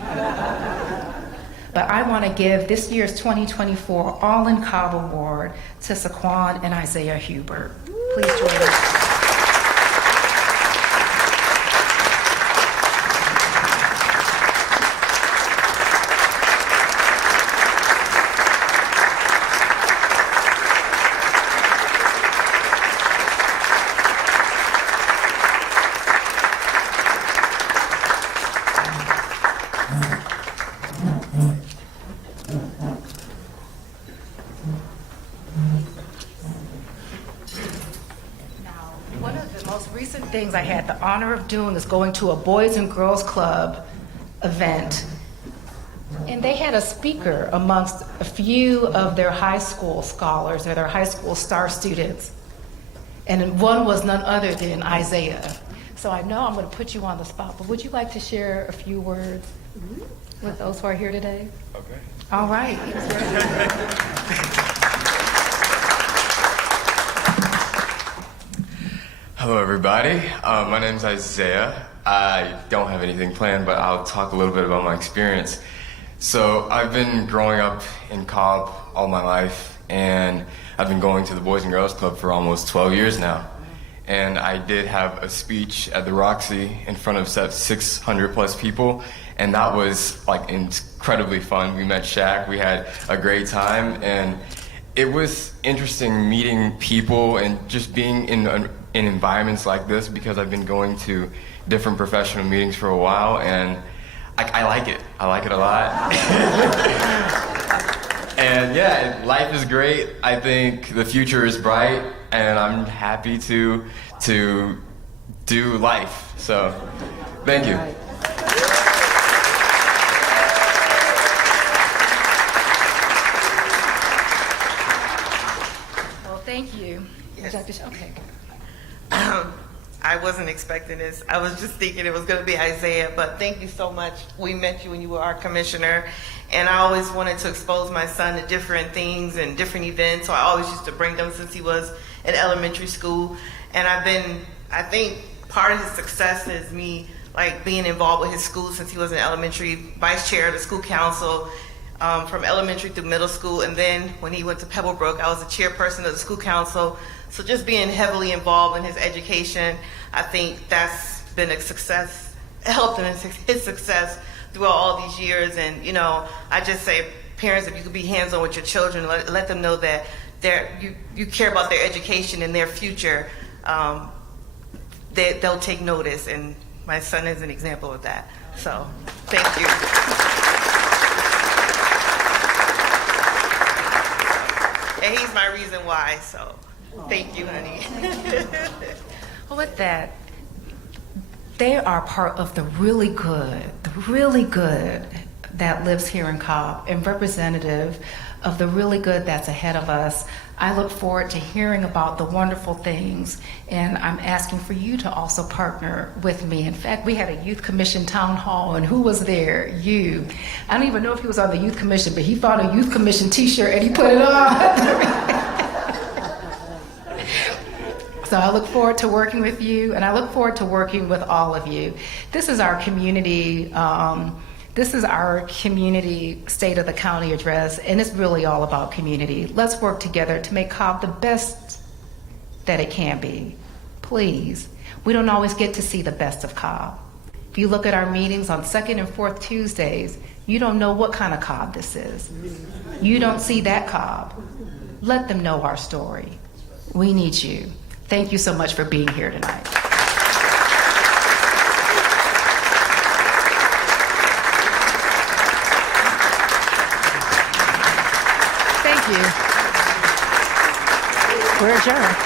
But I want to give this year's 2024 All in Cobb Award to Saquon and Isaiah Hubert. Please join us. Things I had the honor of doing is going to a Boys and Girls Club event, and they had a speaker amongst a few of their high school scholars or their high school star students, and one was none other than Isaiah. So I know I'm going to put you on the spot, but would you like to share a few words with those who are here today? Okay. All right. Hello, everybody. My name's Isaiah. I don't have anything planned, but I'll talk a little bit about my experience. So I've been growing up in Cobb all my life, and I've been going to the Boys and Girls Club for almost 12 years now. And I did have a speech at the Roxy in front of 600 plus people, and that was like incredibly fun. We met Shaq, we had a great time, and it was interesting meeting people and just being in environments like this because I've been going to different professional meetings for a while, and I like it. I like it a lot. And yeah, life is great. I think the future is bright, and I'm happy to do life. So, thank you. Well, thank you. Yes. Okay. I wasn't expecting this. I was just thinking it was going to be Isaiah, but thank you so much. We met you when you were our commissioner, and I always wanted to expose my son to different things and different events, so I always used to bring them since he was in elementary school. And I think part of his success is me like being involved with his school since he was in elementary, vice chair of the school council, from elementary through middle school, and then when he went to Pebblebrook, I was the chairperson of the school council. So just being heavily involved in his education, I think that's been a success, helped him in his success throughout all these years. And you know, I just say, parents, if you could be hands-on with your children, let them know that you care about their education and their future, they'll take notice. And my son is an example of that. So thank you. And he's my reason why, so thank you, honey. Well, with that, they are part of the really good that lives here in Cobb and representative of the really good that's ahead of us. I look forward to hearing about the wonderful things, and I'm asking for you to also partner with me. In fact, we had a youth commission town hall, and who was there? You. I don't even know if he was on the youth commission, but he found a youth commission t-shirt and he put it on. So I look forward to working with you, and I look forward to working with all of you. This is our community This is our community state of the county address, and it's really all about community. Let's work together to make Cobb the best that it can be. Please. We don't always get to see the best of Cobb. If you look at our meetings on 2nd and 4th Tuesdays, you don't know what kind of Cobb this is. You don't see that Cobb. Let them know our story. We need you. Thank you so much for being here tonight. Thank you. We're adjourned.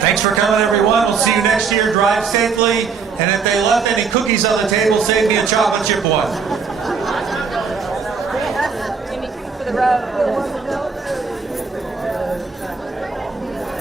Thanks for coming, everyone. We'll see you next year. Drive safely. And if they left any cookies on the table, save me a chocolate chip one. For the road.